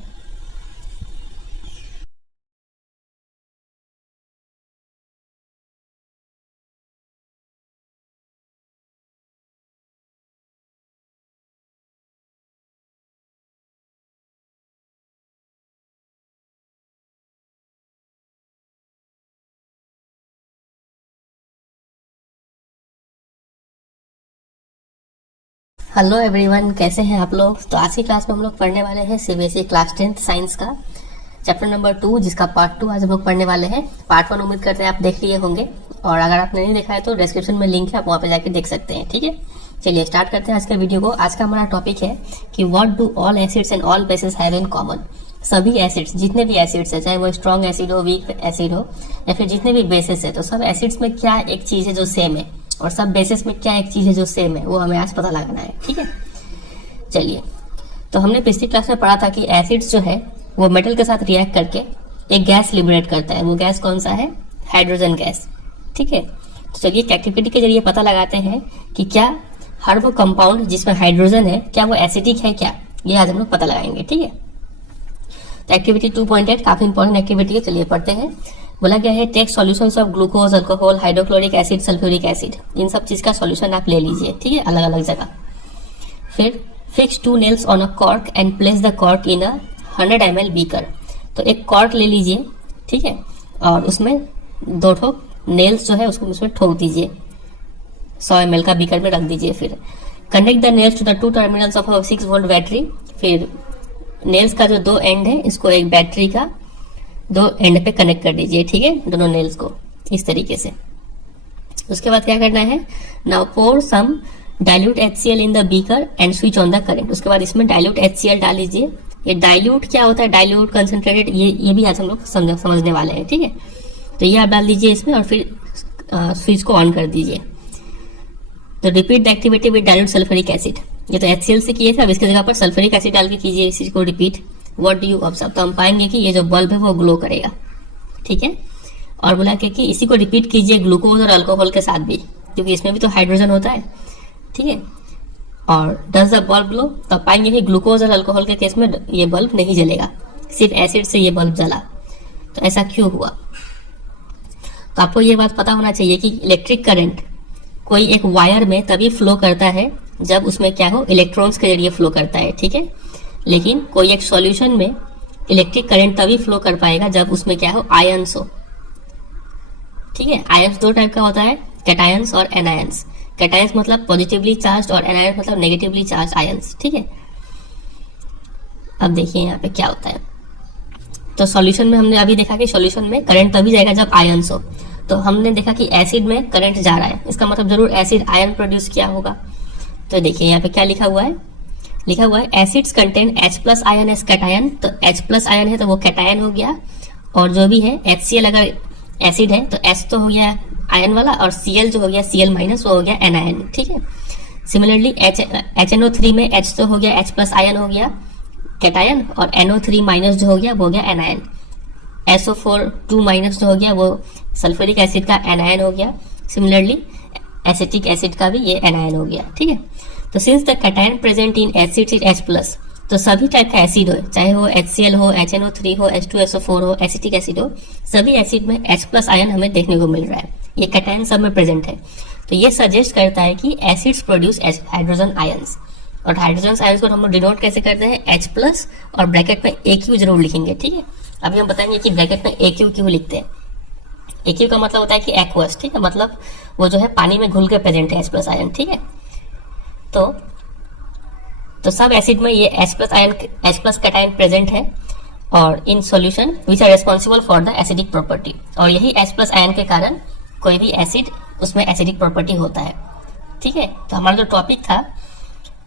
Hello everyone, कैसे हैं आप लोग। तो आज की क्लास में हम लोग पढ़ने वाले हैं CBSE क्लास 10th साइंस का चैप्टर नंबर 2, जिसका पार्ट 2 आज हम लोग पढ़ने वाले हैं। पार्ट 1 उम्मीद करते हैं आप देख लिए होंगे, और अगर आपने नहीं देखा है तो डिस्क्रिप्शन में लिंक है, आप वहाँ पे जाके देख सकते हैं, ठीक है। चलिए स्टार्ट करते हैं आज के वीडियो को। आज का हमारा टॉपिक है कि what do all acids and all basis have in common. सभी एसिड्स, जितने भी एसिड्स है, चाहे वो स्ट्रॉन्ग एसिड हो, वीक एसिड हो, या फिर जितने भी बेसिस है, तो सब एसिड्स में क्या एक चीज है जो सेम है, और सब बेसिस में क्या एक चीज है जो सेम है, वो हमें आज पता लगाना है, ठीक है। चलिए, तो हमने पिछली क्लास में पढ़ा था कि एसिड्स जो है वो मेटल के साथ रिएक्ट करके एक गैस लिबरेट करता है। वो गैस कौन सा है, हाइड्रोजन गैस, ठीक है। तो चलिए एक्टिविटी के जरिए पता लगाते हैं कि क्या हर वो कंपाउंड जिसमें हाइड्रोजन है क्या वो एसिडिक है क्या, ये आज हम लोग पता लगाएंगे, ठीक है। तो एक्टिविटी 2.8 काफी इंपॉर्टेंट एक्टिविटी है, चलिए पढ़ते हैं। बोला गया है take solutions of glucose, alcohol, hydrochloric acid, sulphuric acid. इन सब चीज का सॉल्यूशन आप ले लीजिए, ठीक है, अलग अलग जगह। फिर fix 2 nails on a cork and place the cork in a 100 ml beaker. तो एक कॉर्क ले लीजिए, ठीक है, और उसमें 2 ठोक नेल्स जो है उसको उसमें ठोक दीजिए, 100 ml का बीकर में रख दीजिए। फिर connect the nails to the 2 terminals of 6 volt battery. फिर नेल्स का जो 2 एंड है इसको एक बैटरी का 2 एंड पे कनेक्ट कर दीजिए, ठीक है, दोनों नेल्स को इस तरीके से। उसके बाद क्या करना है, now pour some dilute HCl in the beaker and switch on the current. उसके बाद इसमें डाइल्यूट HCl डाल लीजिए। ये डाइल्यूट क्या होता है, डाइल्यूट कंसंट्रेटेड, ये भी आज हम लोग समझने वाले हैं, ठीक है। तो ये आप डाल दीजिए इसमें और फिर स्विच को ऑन कर दीजिए। तो repeat the activity with dilute sulphuric acid. ये तो HCl से किए थे, अब इसकी जगह पर सल्फ्यूरिक एसिड डाल के कीजिए इसी को repeat. What do you observe, तो हम पाएंगे कि ये जो बल्ब है वो ग्लो करेगा, ठीक है। और बोला कि इसी को रिपीट कीजिए ग्लूकोज और अल्कोहल के साथ भी, क्योंकि इसमें भी तो हाइड्रोजन होता है, ठीक है। और डज द बल्ब ग्लो, तब पाएंगे कि ग्लूकोज और अल्कोहल के केस में ये बल्ब नहीं जलेगा, सिर्फ एसिड से ये बल्ब जला। तो ऐसा क्यों हुआ? तो आपको ये बात पता होना चाहिए कि इलेक्ट्रिक करंट कोई एक वायर में तभी फ्लो करता है जब उसमें क्या हो, इलेक्ट्रॉन्स के जरिए फ्लो करता है, ठीक है। लेकिन कोई एक सॉल्यूशन में इलेक्ट्रिक करंट तभी फ्लो कर पाएगा जब उसमें क्या हो, आयंस हो, ठीक है। आयंस दो टाइप का होता है, कैटायंस और एनायंस। कैटायंस मतलब पॉजिटिवली चार्ज और एनायंस मतलब नेगेटिवली चार्ज आयंस, ठीक है। अब देखिए यहाँ पे क्या होता है। तो सॉल्यूशन में हमने अभी देखा कि सॉल्यूशन में करंट तभी जाएगा जब आयंस हो। तो हमने देखा कि एसिड में करंट जा रहा है, इसका मतलब जरूर एसिड आयन प्रोड्यूस किया होगा। तो देखिए यहाँ पे क्या लिखा हुआ है, लिखा हुआ है acids contain H+ ion as cation. तो H+ आयन है तो वो कैटायन हो गया, और जो भी है HCl अगर एसिड है तो H तो हो गया आयन वाला, और Cl जो हो गया Cl- वो हो गया एनायन, ठीक है। सिमिलरली HNO3 में H तो हो गया H+ आयन हो गया कैटायन, और NO3- जो हो गया एनायन। SO4 2- जो हो गया वो सल्फ्यूरिक एसिड का एनायन हो गया। सिमिलरली एसिटिक एसिड का भी ये एनायन हो गया, ठीक है। तो since the cation present in acid is H+, तो सभी टाइप का एसिड हो, चाहे वो HCl हो, HNO3 हो, H2SO4 हो, एसिटिक एसिड हो, सभी एसिड में H+ आयन हमें देखने को मिल रहा है, ये कैटायन सब में प्रेजेंट है। तो ये सजेस्ट करता है कि एसिड्स प्रोड्यूस हाइड्रोजन आयंस, और हाइड्रोजन आयंस को हम लोग डिनोट कैसे करते हैं, H+ और ब्रैकेट में AQ जरूर लिखेंगे, ठीक है। अभी हम बताएंगे कि ब्रैकेट में AQ क्यों लिखते हैं। AQ का मतलब होता है कि एक्वस, ठीक है, मतलब वो जो है पानी में घुल के प्रेजेंट है H+ आयन, ठीक है। तो सब एसिड में ये H+ ion, H+ cation present है, और in solution which are responsible for the acidic property, और यही H+ आयन के कारण कोई भी एसिड उसमें एसिडिक प्रॉपर्टी होता है, ठीक है। तो हमारा जो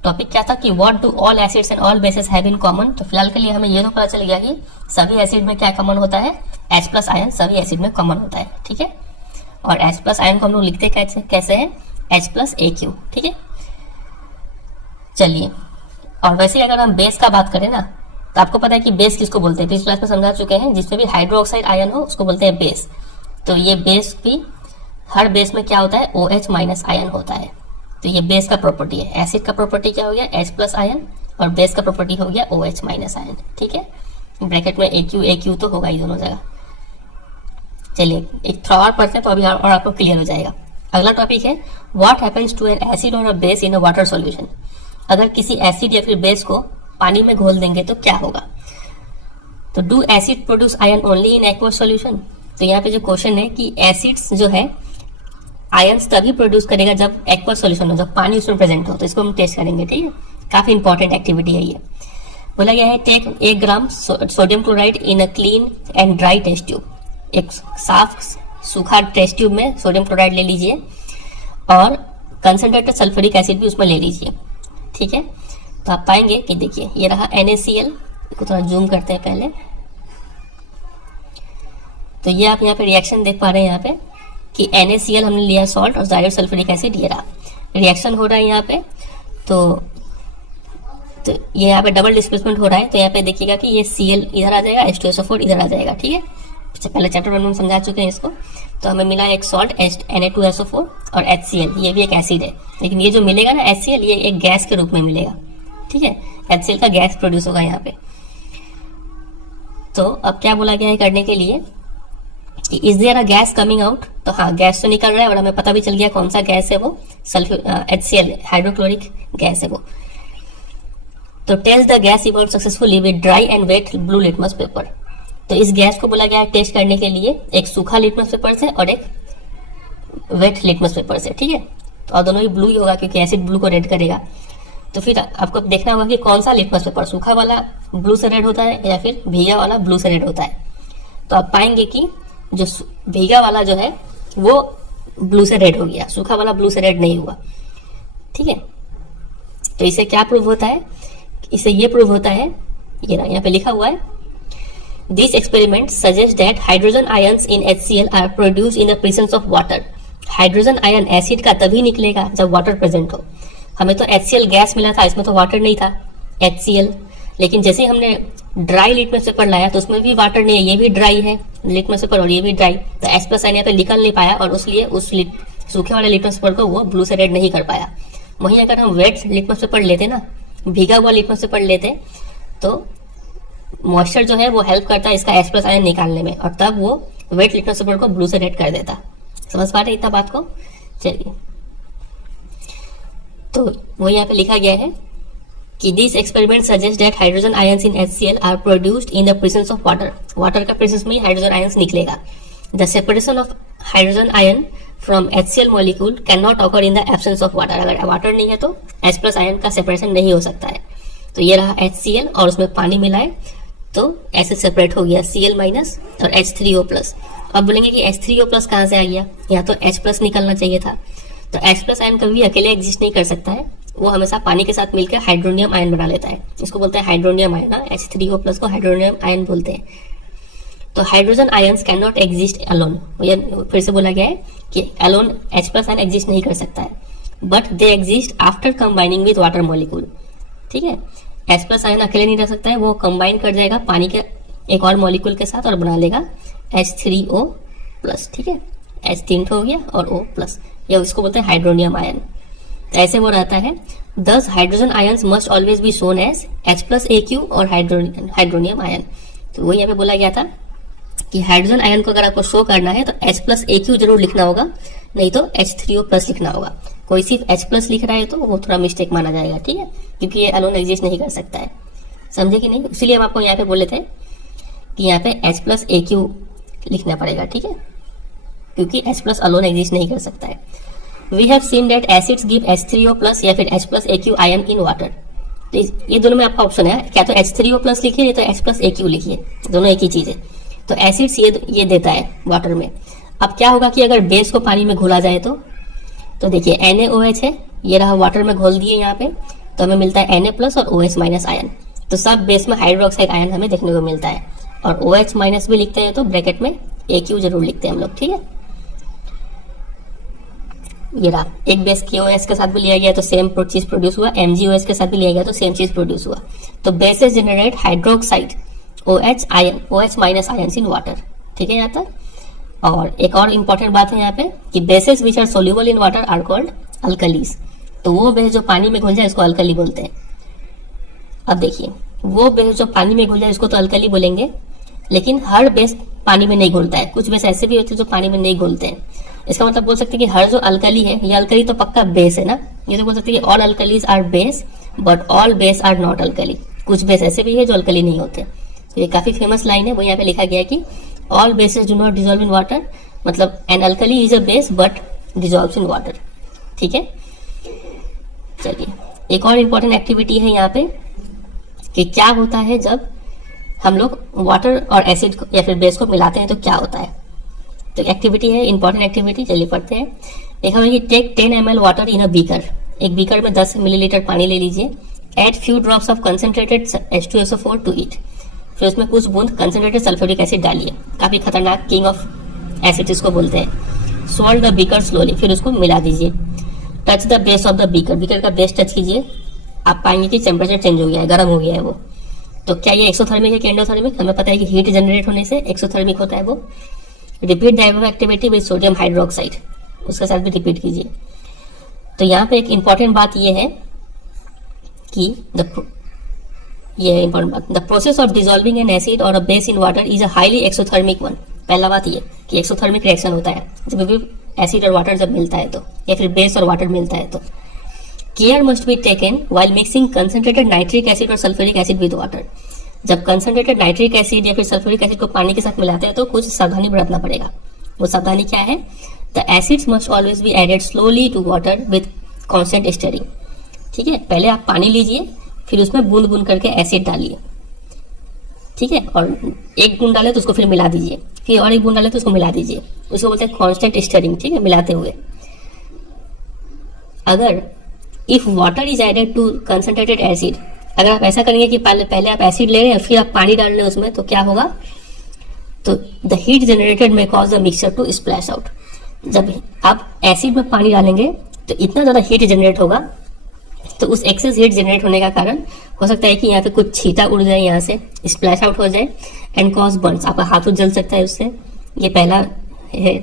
टॉपिक क्या था कि what do all acids and all bases have in common. तो फिलहाल के लिए हमें ये तो पता चल गया कि सभी एसिड में क्या कॉमन होता है, H+ आयन सभी एसिड में कॉमन होता है, ठीक है। और H+ आयन को हम लोग लिखते कैसे हैं, H+ AQ, ठीक है। चलिए, और वैसे ही अगर हम बेस का बात करें ना, तो आपको पता है कि बेस किसको बोलते हैं, पिछली क्लास में समझा चुके हैं, जिसमें भी हाइड्रोक्साइड आयन हो उसको बोलते हैं बेस। तो ये बेस भी, हर बेस में क्या होता है, OH- आयन होता है। तो ये बेस का प्रॉपर्टी है। एसिड का प्रॉपर्टी क्या हो गया, H+ आयन, और बेस का प्रॉपर्टी हो गया OH- आयन, ठीक है। ब्रैकेट में AQ तो होगा ही दोनों जगह। चलिए एक थोड़ा और पढ़ते हैं तो अभी और आपको क्लियर हो जाएगा। अगला टॉपिक है what happens to an acid और a base in a water solution. अगर किसी एसिड या फिर बेस को पानी में घोल देंगे तो क्या होगा। तो do acid produce ion only in aqueous solution. तो यहाँ पे जो क्वेश्चन है कि एसिड्स जो है आयंस तभी प्रोड्यूस करेगा जब एक्वस सॉल्यूशन हो, जब पानी उसमें प्रेजेंट हो। तो इसको हम टेस्ट करेंगे, ठीक है। काफी इंपॉर्टेंट एक्टिविटी है ये। बोला गया है take 1 gram sodium chloride in a clean and dry test tube. एक साफ सूखा टेस्ट ट्यूब में सोडियम क्लोराइड ले लीजिए, और कंसंट्रेटेड सल्फ्यूरिक एसिड भी उसमें ले लीजिए, ठीक है। तो आप पाएंगे कि देखिए ये रहा NaCl को, थोड़ा जूम करते हैं पहले। तो ये आप यहाँ पे रिएक्शन देख पा रहे हैं यहाँ पे कि NaCl हमने लिया सॉल्ट, और जाइड सल्फ्यूरिक एसिड ये रहा, रिएक्शन हो रहा है यहाँ पे। तो ये यहाँ पे डबल डिस्प्लेसमेंट हो रहा है। तो यहाँ पे देखिएगा कि ये Cl इधर आ जाएगा, H2SO4 इधर आ जाएगा, ठीक है। पहले चैप्टर 1 में समझा चुके हैं इसको। तो हमें मिला एक सॉल्ट Na2SO4 और HCl, ये भी एक एसिड है, लेकिन ये जो मिलेगा ना HCl, ये एक गैस के रूप में मिलेगा, ठीक है। HCl का गैस प्रोड्यूस होगा यहाँ पे। तो अब क्या बोला गया है करने के लिए कि is there a gas coming out. तो हाँ, गैस तो निकल रहा है, और हमें पता भी चल गया कौन सा गैस है वो, HCl हाइड्रोक्लोरिक गैस है वो। तो test the gas evolve successfully with dry and wet blue litmus paper. तो इस गैस को बोला गया है टेस्ट करने के लिए एक सूखा लिटमस पेपर से और एक वेट लिटमस पेपर से, ठीक है। तो और दोनों ही ब्लू ही होगा क्योंकि एसिड ब्लू को रेड करेगा। तो फिर आपको देखना होगा कि कौन सा लिटमस पेपर, सूखा वाला ब्लू से रेड होता है या फिर भीगा वाला ब्लू से रेड होता है। तो आप पाएंगे कि जो भीगा वाला जो है वो ब्लू से रेड हो गया, सूखा वाला ब्लू से रेड नहीं हुआ, ठीक है। तो इसे क्या प्रूव होता है, इसे ये प्रूव होता है, ये ना यहाँ पे लिखा हुआ है, this experiment suggest that hydrogen ions in HCl are produce in the presence of water. Hydrogen ion acid का तभी निकलेगा जब वाटर प्रेजेंट हो। हमें तो HCl गैस मिला था, इसमें तो वाटर नहीं था HCl, लेकिन जैसे हमने ड्राई लिटमस पेपर लाया तो उसमें भी वाटर नहीं है, ये भी ड्राई है, लिटमस पेपर और ये भी ड्राई, तो H प्लस आयन यहाँ पे निकल नहीं पाया और उसलिए उस सूखे वाले लिटमस पेपर को वो ब्लू से रेड नहीं कर पाया। वहीं अगर हम वेट लिटमस पेपर लेते ना, भीगा हुआ लिटमस पेपर लेते, तो मॉइस्चर जो है वो हेल्प करता है इसका H प्लस आयन निकालने में, और तब वो वेट लिटमस पेपर को ब्लू से रेड कर देता। समझ पा रहे इतना बात को? चलिए, तो वो यहाँ पे लिखा गया है कि this experiment suggest that hydrogen ions in HCl are produced in the presence of water. Water का प्रेजेंस में ही हाइड्रोजन आयंस निकलेगा। The separation of hydrogen ion from HCl molecule can not occur in the absence of water. अगर water नहीं है तो H plus ion का separation नहीं हो सकता है। तो ये रहा HCl और उसमें पानी मिलाए तो ऐसे सेपरेट हो गया Cl माइनस और H3O प्लस। अब बोलेंगे कि H3O प्लस कहाँ से आ गया, यहाँ तो H प्लस निकलना चाहिए था। तो H प्लस आयन कभी भी अकेले एग्जिस्ट नहीं कर सकता है, वो हमेशा पानी के साथ मिलकर हाइड्रोनियम आयन बना लेता है। इसको बोलते हैं हाइड्रोनियम आयन। H3O प्लस को हाइड्रोनियम आयन बोलते हैं। तो hydrogen ions can not exist alone. फिर से बोला गया है कि alone H plus ion exist नहीं कर सकता है, but they exist after combining with water molecule. ठीक है, H प्लस आयन अकेले नहीं रह सकता है, वो कंबाइन कर जाएगा पानी के एक और मॉलिक्यूल के साथ और बना लेगा H3O प्लस। ठीक है, H 3 हो गया और O प्लस, या उसको बोलते हैं हाइड्रोनियम आयन। तो ऐसे वो रहता है। Thus hydrogen ions must always be shown as H plus AQ और हाइड्रोनियम आयन। तो वही यहाँ पे बोला गया था कि हाइड्रोजन आयन को अगर आपको शो करना है तो H प्लस AQ जरूर लिखना होगा, नहीं तो H3O प्लस लिखना होगा। कोई सिर्फ H प्लस लिख रहा है तो वो थोड़ा मिस्टेक माना जाएगा। ठीक है, क्योंकि ये अलोन एग्जिस्ट नहीं कर सकता है। समझे कि नहीं? इसलिए हम आपको यहाँ पे बोले थे कि यहाँ पे H प्लस AQ लिखना पड़ेगा। ठीक है, क्योंकि H प्लस अलोन एग्जिस्ट नहीं कर सकता है। We have seen that acids give H3O plus या फिर H plus AQ ion in water. तो ये दोनों में आपका ऑप्शन है, क्या तो H3O प्लस लिखिए नहीं तो H प्लस AQ लिखिए, दोनों एक ही चीज है। तो एसिड्स ये देता है वाटर में। अब क्या होगा कि अगर बेस को पानी में घोला जाए तो देखिए NaOH है, ये रहा वाटर में घोल दिए यहाँ पे, तो हमें मिलता है Na प्लस और OH माइनस आयन। तो सब बेस में हाइड्रोक्साइड आयन हमें देखने को मिलता है, और OH माइनस भी लिखते हैं तो ब्रैकेट में AQ जरूर लिखते हैं हम लोग। ठीक है, ये रहा एक बेस KOH के साथ भी लिया गया तो सेम चीज प्रोड्यूस हुआ, MgOH के साथ भी लिया गया तो सेम चीज प्रोड्यूस हुआ। तो bases generate hydroxide OH ion, OH minus ions in water. ठीक है यहाँ तक। और एक और इंपॉर्टेंट बात है यहाँ पे कि bases which are soluble in water are called alkalis. तो वो बेस जो पानी में घुल जाए इसको अल्कली बोलते हैं। अब देखिए, वो बेस जो पानी में घुल जाए इसको तो अल्कली बोलेंगे, लेकिन हर बेस पानी में नहीं घुलता है। कुछ बेस ऐसे भी होते हैं जो पानी में नहीं घुलते हैं। इसका मतलब बोल सकते हैं कि हर जो अल्कली है, ये अल्कली तो पक्का बेस है ना। ये तो बोल सकते हैं कि all alkalis are base but all base are not alkali. कुछ बेस ऐसे भी है जो अल्कली नहीं होते। तो ये काफी फेमस लाइन है, वो यहाँ पे लिखा गया है कि all bases do not dissolve in water, मतलब an alkali is a base but dissolves in water. ठीक है, चलिए एक और इम्पोर्टेंट एक्टिविटी है यहाँ पे कि क्या होता है जब हम लोग वाटर और एसिड या फिर बेस को मिलाते हैं तो क्या होता है। तो एक्टिविटी है, इंपॉर्टेंट एक्टिविटी, चलिए पढ़ते हैं। देखा होगा कि take 10 ml water in a beaker. एक बीकर में 10 मिलीलीटर पानी ले लीजिए। Add few drops of concentrated H2SO4 to it. फिर उसमें कुछ बूंद कंसनट्रेटेड सल्फ्यूरिक एसिड डालिए। काफी खतरनाक किंग ऑफ एसिड इसको बोलते हैं। सॉल्ट द बीकर स्लोली, फिर उसको मिला दीजिए। Touch the base of the beaker, beaker का बेस टच कीजिए। आप पाएंगे कि टेम्परेचर चेंज हो गया है, गर्म हो गया है वो। तो क्या ये एक्सोथर्मिक है कि एंडोथर्मिक? हमें पता है कि हीट जनरेट होने से एक्सोथर्मिक होता है वो। Repeat the above activity with sodium hydroxide, उसके साथ भी रिपीट कीजिए। तो यहाँ पे एक इंपॉर्टेंट बात ये है कि ये इंपॉर्टेंट बात, the process of dissolving an acid और a base in water is a highly exothermic one. पहला बात ये कि एक्सोथर्मिक रिएक्शन होता है जब भी एसिड और वाटर जब मिलता है तो, या फिर बेस और वाटर मिलता है तो। Care must be taken while mixing concentrated nitric acid और सल्फ्यूरिक एसिड विद वाटर। जब कंसंट्रेटेड नाइट्रिक एसिड या फिर सल्फ्यूरिक एसिड को पानी के साथ मिलाते हैं तो कुछ सावधानी बरतना पड़ेगा। वो सावधानी क्या है? The acids must always be added slowly to water with constant stirring. ठीक है, पहले आप पानी लीजिए, फिर उसमें बूंद बूंद करके एसिड डालिए। ठीक है, और एक बूंद डाले तो उसको फिर मिला दीजिए, फिर और एक बूंद डाले तो उसको मिला दीजिए। उसको बोलते हैं कांस्टेंट स्टिरिंग। ठीक है, मिलाते हुए। अगर if water is added to concentrated acid, अगर आप ऐसा करेंगे कि पहले आप एसिड ले रहे हैं फिर आप पानी डाल रहे हैं उसमें, तो क्या होगा? तो the heat generated may cause the mixture to splash out. जब आप एसिड में पानी डालेंगे तो इतना ज्यादा हीट जनरेट होगा तो उस एक्सेस हीट जनरेट होने का कारण हो सकता है कि यहाँ पे कुछ छींटा उड़ जाए, यहाँ से स्प्लैश आउट हो जाए एंड कॉज बर्न्स, आपका हाथ तो जल सकता है उससे। ये पहला है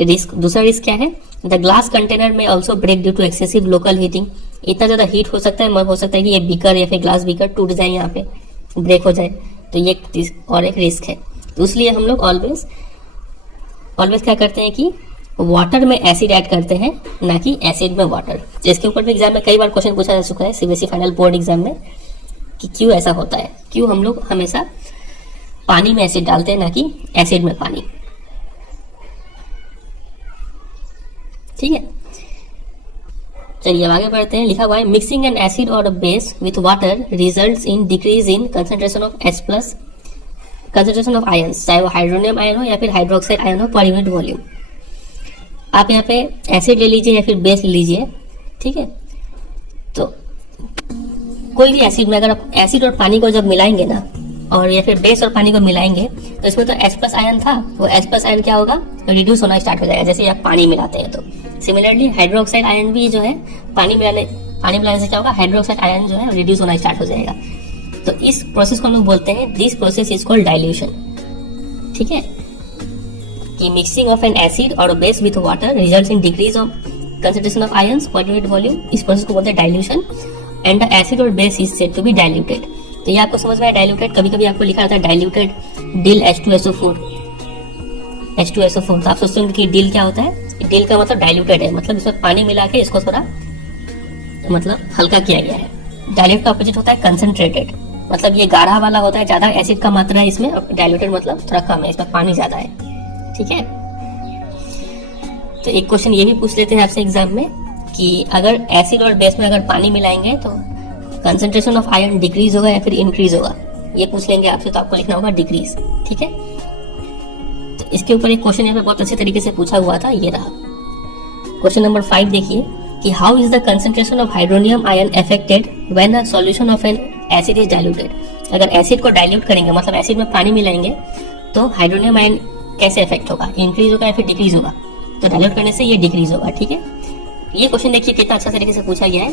रिस्क। दूसरा रिस्क क्या है, the glass container may also break due to excessive local heating. इतना ज्यादा हीट हो सकता है, हो सकता है कि ये बीकर या फिर ग्लास बीकर टूट जाए, यहाँ पे ब्रेक हो जाए, तो ये और एक रिस्क है। तो इसलिए हम लोग ऑलवेज क्या करते हैं कि वाटर में एसिड ऐड करते हैं, ना कि एसिड में वाटर। इसके ऊपर भी एग्जाम में कई बार क्वेश्चन पूछा जा चुका है सीबीएसई फाइनल बोर्ड एग्जाम में कि क्यों ऐसा होता है, क्यों हम लोग हमेशा पानी में एसिड डालते हैं ना कि एसिड में पानी। ठीक है, चलिए अब आगे बढ़ते हैं। लिखा हुआ है मिक्सिंग एन एसिड और base with water results in decrease in concentration of H+ concentration of ions, चाहे वो हाइड्रोनियम आयन हो या फिर हाइड्रोक्साइड आयन हो पर यूनिट वॉल्यूम। आप यहाँ पे एसिड ले लीजिए या फिर बेस ले लीजिए, ठीक है। तो कोई भी एसिड में अगर आप एसिड और पानी को जब मिलाएंगे ना, और या फिर बेस और पानी को मिलाएंगे, तो इसमें तो H+ आयन था, वो H+ आयन क्या होगा, रिड्यूस होना स्टार्ट हो जाएगा जैसे आप पानी मिलाते हैं। तो सिमिलरली हाइड्रोक्साइड आयन भी जो है पानी मिलाने से क्या होगा, हाइड्रोक्साइड आयन जो है रिड्यूस होना स्टार्ट हो जाएगा। तो इस प्रोसेस को हम लोग बोलते हैं, this process is called dilution. ठीक है, कि मिक्सिंग ऑफ एन एसिड और base with water results in decrease of concentration of ions per unit volume. इस प्रोसेस को बोलते हैं डाइल्यूशन एंड द एसिड और base is said to be diluted. तो ये आपको समझ में आया डाइल्यूटेड। कभी कभी आपको लिखा रहता है डाइल्यूटेड डिल H2SO4। तो आप सोचते होंगे कि डिल क्या होता है, डिल का मतलब डाइल्यूटेड है, मतलब इसमें पानी मिला के इसको थोड़ा मतलब हल्का किया गया है। डाइल्यूट का ऑपोजिट होता है कंसंट्रेटेड, मतलब ये गाढ़ा वाला होता है, ज्यादा एसिड का मात्रा है इसमें, और डाइल्यूटेड मतलब थोड़ा कम है, इसमें पानी ज्यादा है। ठीक है, तो एक क्वेश्चन ये भी पूछ लेते हैं आपसे एग्जाम में कि अगर एसिड और बेस में अगर पानी मिलाएंगे तो कंसंट्रेशन ऑफ आयरन डिक्रीज होगा या फिर इंक्रीज होगा, ये पूछ लेंगे आपसे, तो आपको लिखना होगा डिक्रीज। ठीक है, तो इसके ऊपर एक क्वेश्चन यहाँ पे बहुत अच्छे तरीके से पूछा हुआ था, ये रहा क्वेश्चन नंबर 5। देखिए कि how is the concentration of hydronium ion affected when a solution of an acid is diluted. अगर एसिड को डाइल्यूट करेंगे, मतलब एसिड में पानी मिलाएंगे, तो हाइड्रोनियम आयन कैसे इफेक्ट होगा, इंक्रीज होगा या फिर डिक्रीज होगा। तो डाइल्यूट करने से ये डिक्रीज होगा। ठीक है, ये क्वेश्चन देखिए कितना अच्छा तरीके से पूछा गया है।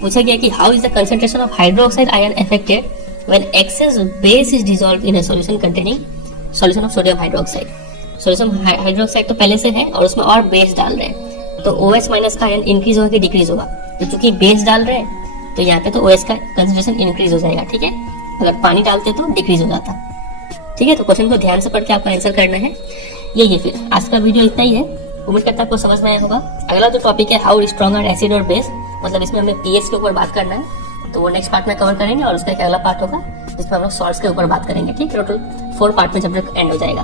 पूछा गया कि how is the concentration of hydroxide ion affected when excess base is dissolved in a solution containing solution of sodium hydroxide. Sodium hydroxide तो पहले से है और उसमें और बेस डाल रहे हैं, तो OH- का आयन इंक्रीज होगा कि डिक्रीज होगा। तो चूंकि बेस डाल रहे हैं तो यहाँ पे तो OH का कंसंट्रेशन इंक्रीज हो जाएगा। ठीक है, अगर पानी डालते तो डिक्रीज हो जाता। ठीक है, तो क्वेश्चन को ध्यान से पढ़ के आपको आंसर करना है। ये फिर आज का वीडियो इतना ही है, उम्मीद करता है आपको समझ में आया होगा। अगला जो टॉपिक है हाउ स्ट्रॉन्ग आर एसिड और बेस, मतलब इसमें हमें pH के ऊपर बात करना है, तो वो नेक्स्ट पार्ट में कवर करेंगे, और उसका एक अगला पार्ट होगा जिसमें हम लोग सॉल्ट्स के ऊपर बात करेंगे। ठीक, टोटल 4 पार्ट में चैप्टर एंड हो जाएगा।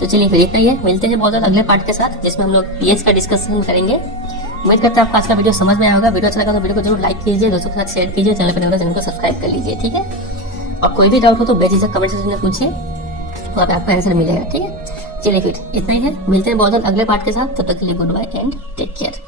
तो चलिए फिर इतना ही है, मिलते हैं बहुत जल्द अगले पार्ट के साथ जिसमें हम लोग pH का डिस्कशन करेंगे। उम्मीद करता है आपको आज का वीडियो समझ में आया होगा। वीडियो अच्छा लगा तो वीडियो को जरूर लाइक कीजिए, दोस्तों के साथ शेयर कीजिए, चैनल को सब्सक्राइब कर लीजिए। ठीक है, और कोई भी डाउट हो तो बेझिझक कमेंट सेक्शन में पूछिए, वहाँ पे आपका आंसर मिलेगा। ठीक है, चलिए फिर इतना ही है, मिलते हैं बहुत जल्द अगले पार्ट के साथ। तब तक के लिए goodbye and take care.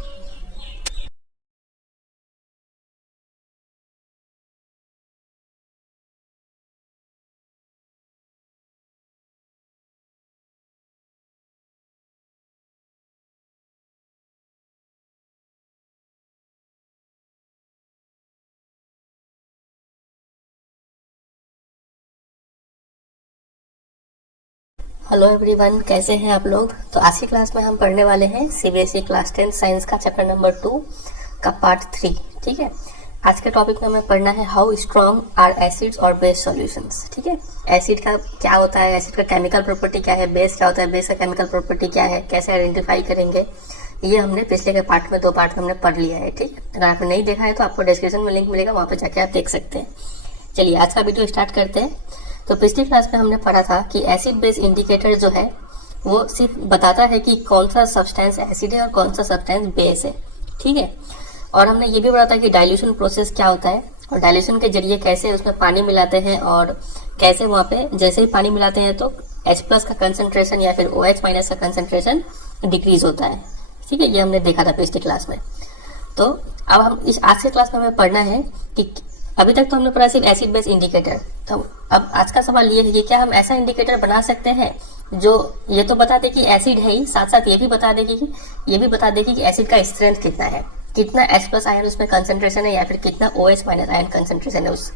Hello everyone, कैसे हैं आप लोग। तो आज की क्लास में हम पढ़ने वाले हैं सीबीएसई क्लास 10 साइंस का चैप्टर नंबर 2 का पार्ट 3। ठीक है, आज के टॉपिक में हमें पढ़ना है हाउ स्ट्रॉन्ग आर एसिड्स और बेस सॉल्यूशंस। ठीक है, एसिड का क्या होता है, एसिड का केमिकल प्रॉपर्टी क्या है, बेस क्या होता है, बेस का केमिकल प्रॉपर्टी क्या है, कैसे आइडेंटिफाई करेंगे, ये हमने पिछले के पार्ट में 2 पार्ट में हमने पढ़ लिया है। ठीक, अगर आपने नहीं देखा है तो आपको डिस्क्रिप्शन में लिंक मिलेगा, वहाँ पे जाके आप देख सकते हैं। चलिए आज का वीडियो स्टार्ट करते हैं। तो पिछली क्लास में हमने पढ़ा था कि एसिड बेस इंडिकेटर जो है वो सिर्फ बताता है कि कौन सा सब्सटेंस एसिड है और कौन सा सब्सटेंस बेस है। ठीक है, और हमने ये भी पढ़ा था कि डाइल्यूशन प्रोसेस क्या होता है, और डाइल्यूशन के जरिए कैसे उसमें पानी मिलाते हैं, और कैसे वहाँ पे जैसे ही पानी मिलाते हैं तो H+ का कंसंट्रेशन या फिर OH- का कंसंट्रेशन डिक्रीज होता है। ठीक है, ये हमने देखा था पिछली क्लास में। तो अब हम इस आज के क्लास में हमें पढ़ना है कि अभी तक तो हमने पढ़ा सिर्फ एसिड बेस इंडिकेटर, तो अब आज का सवाल ये है कि क्या हम ऐसा इंडिकेटर बना सकते हैं जो ये तो बता दे कि एसिड है ही, साथ साथ ये भी बता दे कि एसिड का स्ट्रेंथ कितना है। कितना H प्लस आयन उसमें कंसंट्रेशन है या फिर कितना OH माइनस आयन कंसंट्रेशन है उस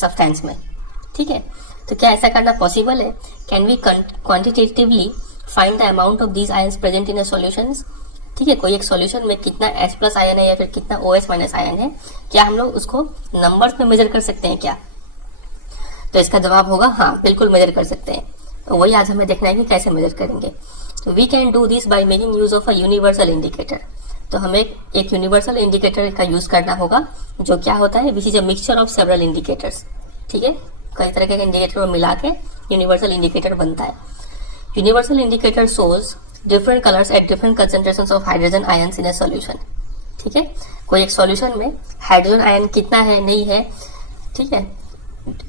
सब्सटेंस में। ठीक है, तो क्या ऐसा करना पॉसिबल है? Can we quantitatively find the amount of these ions present in a solutions. ठीक है, कोई एक सॉल्यूशन में कितना H प्लस आयन है या फिर कितना OH माइनस आयन है, क्या हम लोग उसको नंबर्स में मेजर कर सकते हैं क्या? तो इसका जवाब होगा हाँ, बिल्कुल मेजर कर सकते हैं। तो वही आज हमें देखना है कि कैसे मेजर करेंगे। तो we can do this by making use of a universal indicator. तो हमें एक यूनिवर्सल इंडिकेटर का यूज करना होगा, जो क्या होता है, which is a mixture of several indicators. ठीक है, कई तरह के इंडिकेटर को मिला के यूनिवर्सल इंडिकेटर बनता है। Universal indicator shows different colours at different concentrations of hydrogen ions in a solution. ठीक है, कोई एक सॉल्यूशन में हाइड्रोजन आयन कितना है, नहीं है, ठीक है,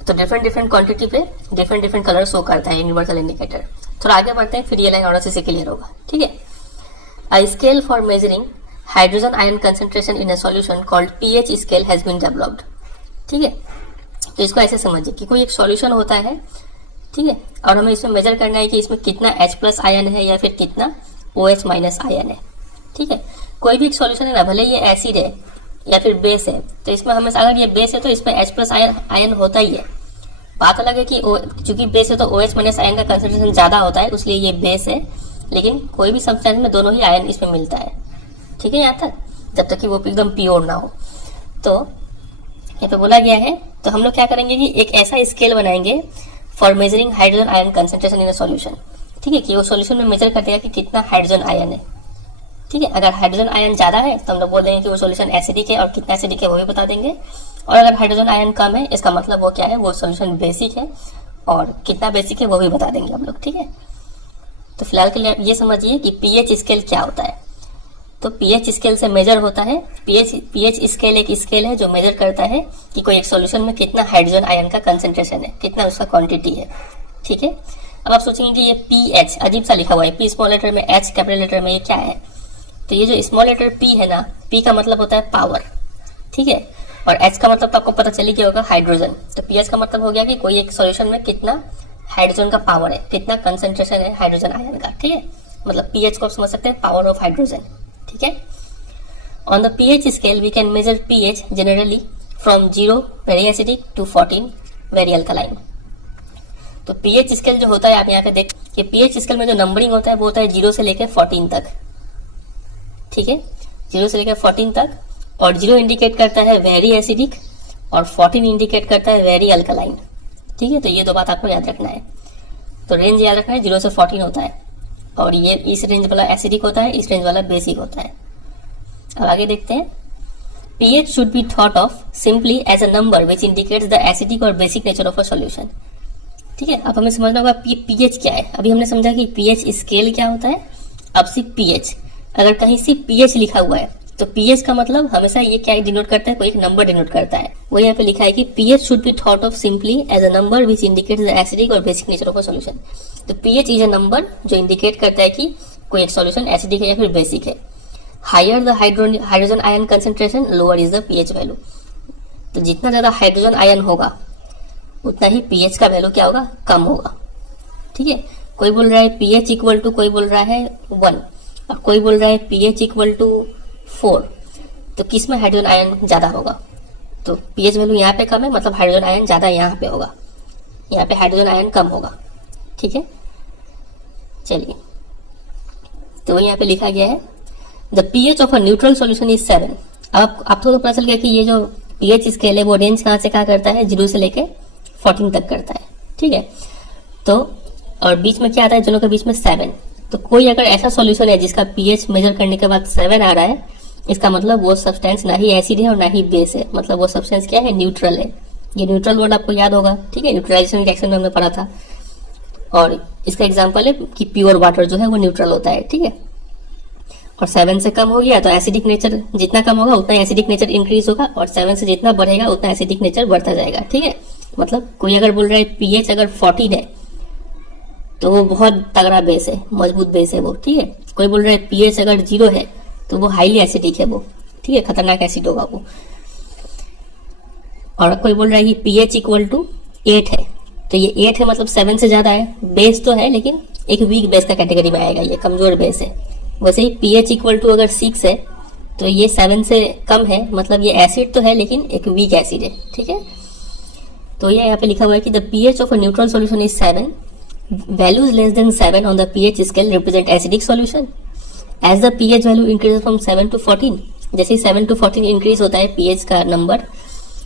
तो डिफरेंट क्वांटिटी पे डिफरेंट कलर शो करता है यूनिवर्सल इंडिकेटर। थोड़ा आगे बढ़ते हैं, फिर ये लाइन और अच्छे से क्लियर होगा। ठीक है, a scale for measuring hydrogen ion concentration in a solution called pH scale has been developed. ठीक है, तो इसको ऐसे समझिए कि कोई एक सॉल्यूशन होता है, ठीक है, और हमें इसमें मेजर करना है कि इसमें कितना H प्लस आयन है या फिर कितना OH माइनस आयन है। ठीक है, कोई भी एक सॉल्यूशन है ना, भले ये एसिड है या फिर बेस है, तो इसमें हमेशा अगर ये बेस है तो इसमें H प्लस आयन होता ही है। बात अलग है कि चूंकि बेस है तो OH माइनस आयन का कंसेंट्रेशन ज्यादा होता है, इसलिए ये बेस है, लेकिन कोई भी सब्सटेंस में दोनों ही आयन इसमें मिलता है। ठीक है, यहाँ तक, जब तक कि वो एकदम प्योर ना हो। तो यहाँ पे बोला गया है, तो हम लोग क्या करेंगे कि एक ऐसा स्केल बनाएंगे for measuring hydrogen ion concentration in a solution. ठीक है, कि वो सॉल्यूशन में मेजर कर देगा कि कितना हाइड्रोजन आयन है। ठीक है, अगर हाइड्रोजन आयन ज्यादा है तो हम लोग बोल देंगे कि वो सॉल्यूशन एसिडिक है, और कितना एसिडिक है वो भी बता देंगे। और अगर हाइड्रोजन आयन कम है, इसका मतलब वो क्या है, वो सॉल्यूशन बेसिक है, और कितना बेसिक है वो भी बता देंगे हम लोग। ठीक है, तो फिलहाल के लिए ये समझिए कि पीएच स्केल क्या होता है। तो पीएच स्केल से मेजर होता है, पीएच स्केल एक स्केल है जो मेजर करता है कि कोई एक सॉल्यूशन में कितना हाइड्रोजन आयन का कंसेंट्रेशन है, कितना उसका क्वांटिटी है। ठीक है, अब आप सोचेंगे कि ये पीएच अजीब सा लिखा हुआ है, पी स्मॉल लेटर में, एच कैपिटल लेटर में, ये क्या है? तो ये जो स्मॉल लेटर पी है ना, पी का मतलब होता है पावर। ठीक है, और एच का मतलब तो आपको पता चली गया होगा, हाइड्रोजन। तो पीएच का मतलब हो गया कि कोई एक सॉल्यूशन में कितना हाइड्रोजन का पावर है, कितना कंसेंट्रेशन है हाइड्रोजन आयन का। ठीक है, मतलब पीएच को आप समझ सकते हैं, पावर ऑफ हाइड्रोजन। ठीक है, on the pH scale we can measure pH generally from 0 very acidic to 14 very alkaline. तो पीएच स्केल जो होता है, आप यहाँ पे देख कि पीएच स्केल में जो नंबरिंग होता है वो होता है 0 से लेकर 14 तक। ठीक है, 0 से लेकर 14 तक, और 0 इंडिकेट करता है वेरी एसिडिक और 14 इंडिकेट करता है वेरी अल्कलाइन। ठीक है, तो ये दो बात आपको याद रखना है। तो रेंज याद रखना है, 0 से 14 होता है, और ये इस रेंज वाला एसिडिक होता है, इस रेंज वाला बेसिक होता है। अब आगे देखते हैं, pH should be thought of simply as a number which indicates the acidic और basic nature of a solution. ठीक है, अब हमें समझना होगा pH क्या है। अभी हमने समझा कि pH स्केल क्या होता है, अब सिर्फ pH। अगर कहीं सिर्फ pH लिखा हुआ है तो pH का मतलब हमेशा ये क्या डिनोट करता है, कोई एक नंबर डिनोट करता है। वो यहाँ पे लिखा है कि pH should be thought of simply as a number which indicates the acidic और basic nature of a solution. तो pH इज अ नंबर जो इंडिकेट करता है कि कोई एक सॉल्यूशन एसिडिक है या फिर बेसिक है। Higher the hydrogen ion concentration, lower is the pH value. तो जितना ज्यादा हाइड्रोजन आयन होगा उतना ही pH का वैल्यू क्या होगा, कम होगा। ठीक है, कोई बोल रहा है pH इक्वल टू, कोई बोल रहा है 1, और कोई बोल रहा है pH इक्वल टू 4। तो किस में हाइड्रोजन आयन ज्यादा होगा? तो pH वैल्यू यहाँ पे कम है, मतलब हाइड्रोजन आयन ज्यादा यहाँ पे होगा, यहाँ पे हाइड्रोजन आयन कम होगा। ठीक है, चलिए, तो यहाँ पे लिखा गया है the pH of a neutral solution is 7। अब आपको तो पता चल गया कि ये जो pH स्केल है वो रेंज कहाँ से कहाँ करता है, 0 से लेके 14 तक करता है। ठीक है, तो और बीच में क्या आता है, दोनों के बीच में 7। तो कोई अगर ऐसा सॉल्यूशन है जिसका pH मेजर करने के बाद 7 आ रहा है, इसका मतलब वो सब्सटेंस ना ही एसिड है और ना ही बेस है, मतलब वो सब्सटेंस क्या है, न्यूट्रल है। ये न्यूट्रल वर्ड आपको याद होगा। ठीक है, न्यूट्रलाइजेशन रिएक्शन में हमने पढ़ा था, और इसका एग्जांपल है कि प्योर वाटर जो है वो न्यूट्रल होता है। ठीक है, और 7 से कम हो गया तो एसिडिक नेचर जितना कम होगा उतना एसिडिक नेचर इंक्रीज होगा, और 7 से जितना बढ़ेगा उतना एसिडिक नेचर बढ़ता जाएगा। ठीक है, मतलब कोई अगर बोल रहा है pH अगर 14 है तो वो बहुत तगड़ा बेस है, मजबूत बेस है वो। ठीक है, कोई बोल रहा है pH अगर 0 है तो वो हाईली एसिडिक है वो। ठीक है, खतरनाक एसिड होगा वो। और कोई बोल रहा है कि pH इक्वल टू 8 है, तो ये 8 है मतलब 7 से ज्यादा है। बेस तो है लेकिन एक वीक बेस का कैटेगरी में आएगा, ये कमजोर बेस है। वैसे ही pH इक्वल टू अगर 6 है तो ये 7 से कम है, मतलब ये एसिड तो है लेकिन एक वीक एसिड है, ठीक है। तो ये यहाँ पे लिखा हुआ है कि the pH of a neutral solution is 7, values less than 7 on the pH scale represent acidic solution. As the pH value increase from 7 to 14, जैसे 7 to 14 इंक्रीज होता है pH का नंबर,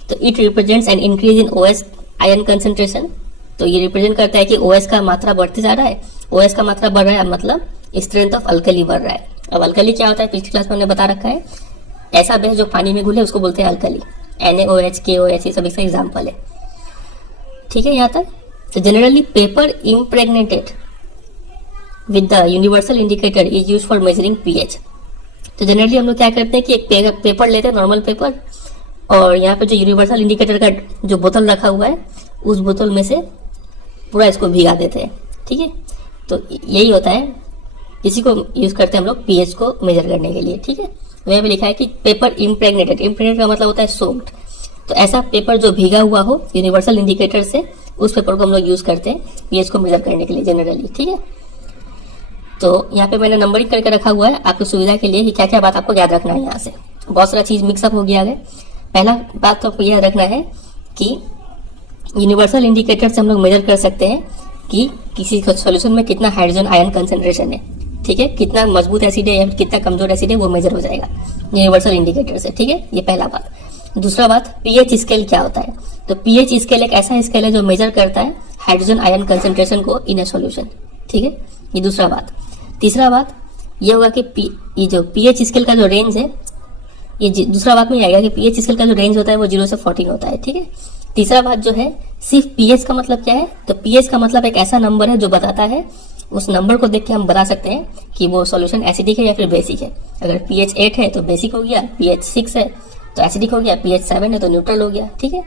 तो it represents an increase in OS ion concentration. तो ये represent करता है कि OS का मात्रा बढ़ते जा रहा है। OS का मात्रा बढ़ रहा है मतलब स्ट्रेंथ ऑफ अल्कली बढ़ रहा है। अब अल्कली क्या होता है, पिछली क्लास में हमने बता रखा है, ऐसा बेस जो पानी में घुले उसको बोलते हैं अल्कली। NaOH, KOH ये सब इसका एग्जाम्पल है, ठीक है यहाँ तक। तो generally paper impregnated with the universal indicator is use for measuring pH। तो जनरली हम लोग क्या करते हैं कि एक पेपर लेते हैं, नॉर्मल पेपर, और यहाँ पे जो यूनिवर्सल इंडिकेटर का जो बोतल रखा हुआ है उस बोतल में से पूरा इसको भिगा देते हैं, ठीक है। तो यही होता है, इसी को यूज करते हैं हम लोग pH को मेजर करने के लिए, ठीक है। यहाँ पे लिखा है कि पेपर इम्प्रेग्नेटेड, इम्प्रेग्नेटेड का मतलब होता है सोक्ड। तो ऐसा पेपर जो भीगा हुआ हो यूनिवर्सल इंडिकेटर से, उस पेपर को हम लोग यूज करते हैं pH को मेजर करने के लिए जनरली, ठीक है। तो यहाँ पे मैंने नंबरिंग करके रखा हुआ है आपकी सुविधा के लिए कि क्या क्या बात आपको याद रखना है। यहाँ से बहुत सारा चीज मिक्सअप हो गया है। पहला बात तो आपको याद रखना है कि यूनिवर्सल इंडिकेटर से हम लोग मेजर कर सकते हैं कि किसी सॉल्यूशन में कितना हाइड्रोजन आयन कंसेंट्रेशन है, ठीक है, कितना मजबूत एसिड है या कितना कमजोर एसिड है, वो मेजर हो जाएगा यूनिवर्सल इंडिकेटर से, ठीक है। ये पहला बात। दूसरा बात, pH स्केल क्या होता है। तो pH स्केल एक ऐसा स्केल है जो मेजर करता है हाइड्रोजन आयन कंसेंट्रेशन को इन ए सॉल्यूशन, ठीक है। ये दूसरा बात। तीसरा बात ये होगा कि ये जो pH स्केल का जो रेंज है, ये दूसरा बात में आएगा कि pH स्केल का जो रेंज होता है वो 0 से 14 होता है, ठीक है। तीसरा बात जो है, सिर्फ pH का मतलब क्या है, तो pH का मतलब एक ऐसा नंबर है जो बताता है, उस नंबर को देख के हम बता सकते हैं कि वो सॉल्यूशन एसिडिक है या फिर बेसिक है। अगर pH 8 है तो बेसिक हो गया, pH 6 है तो एसिडिक हो गया, pH 7 है तो न्यूट्रल हो गया, ठीक है।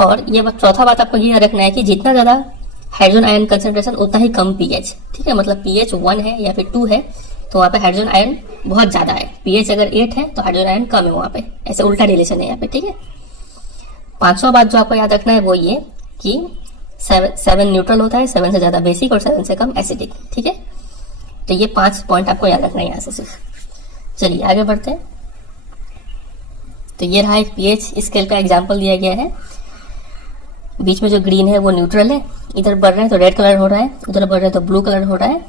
और ये बात, चौथा बात आपको ये रखना है कि जितना ज्यादा हाइड्रोजन आयन कंसेंट्रेशन उतना ही कम pH, ठीक है। मतलब pH 1 है या फिर 2 है तो वहाँ पे हाइड्रोजन आयन बहुत ज्यादा है, pH अगर 8 है तो हाइड्रोजन आयन कम है वहाँ पे, ऐसे उल्टा रिलेशन है यहाँ पे, ठीक है। पांचवा बात जो आपको याद रखना है वो ये कि 7 न्यूट्रल होता है, 7 से ज्यादा बेसिक और 7 से कम एसिडिक, ठीक है। तो ये 5 पॉइंट आपको याद रखना है यहाँ से सिर्फ। चलिए आगे बढ़ते हैं। तो ये रहा एक pH स्केल का एग्जाम्पल दिया गया है। बीच में जो ग्रीन है वो न्यूट्रल है, इधर बढ़ रहा है तो रेड कलर हो रहा है, उधर बढ़ रहा है तो ब्लू कलर हो रहा है।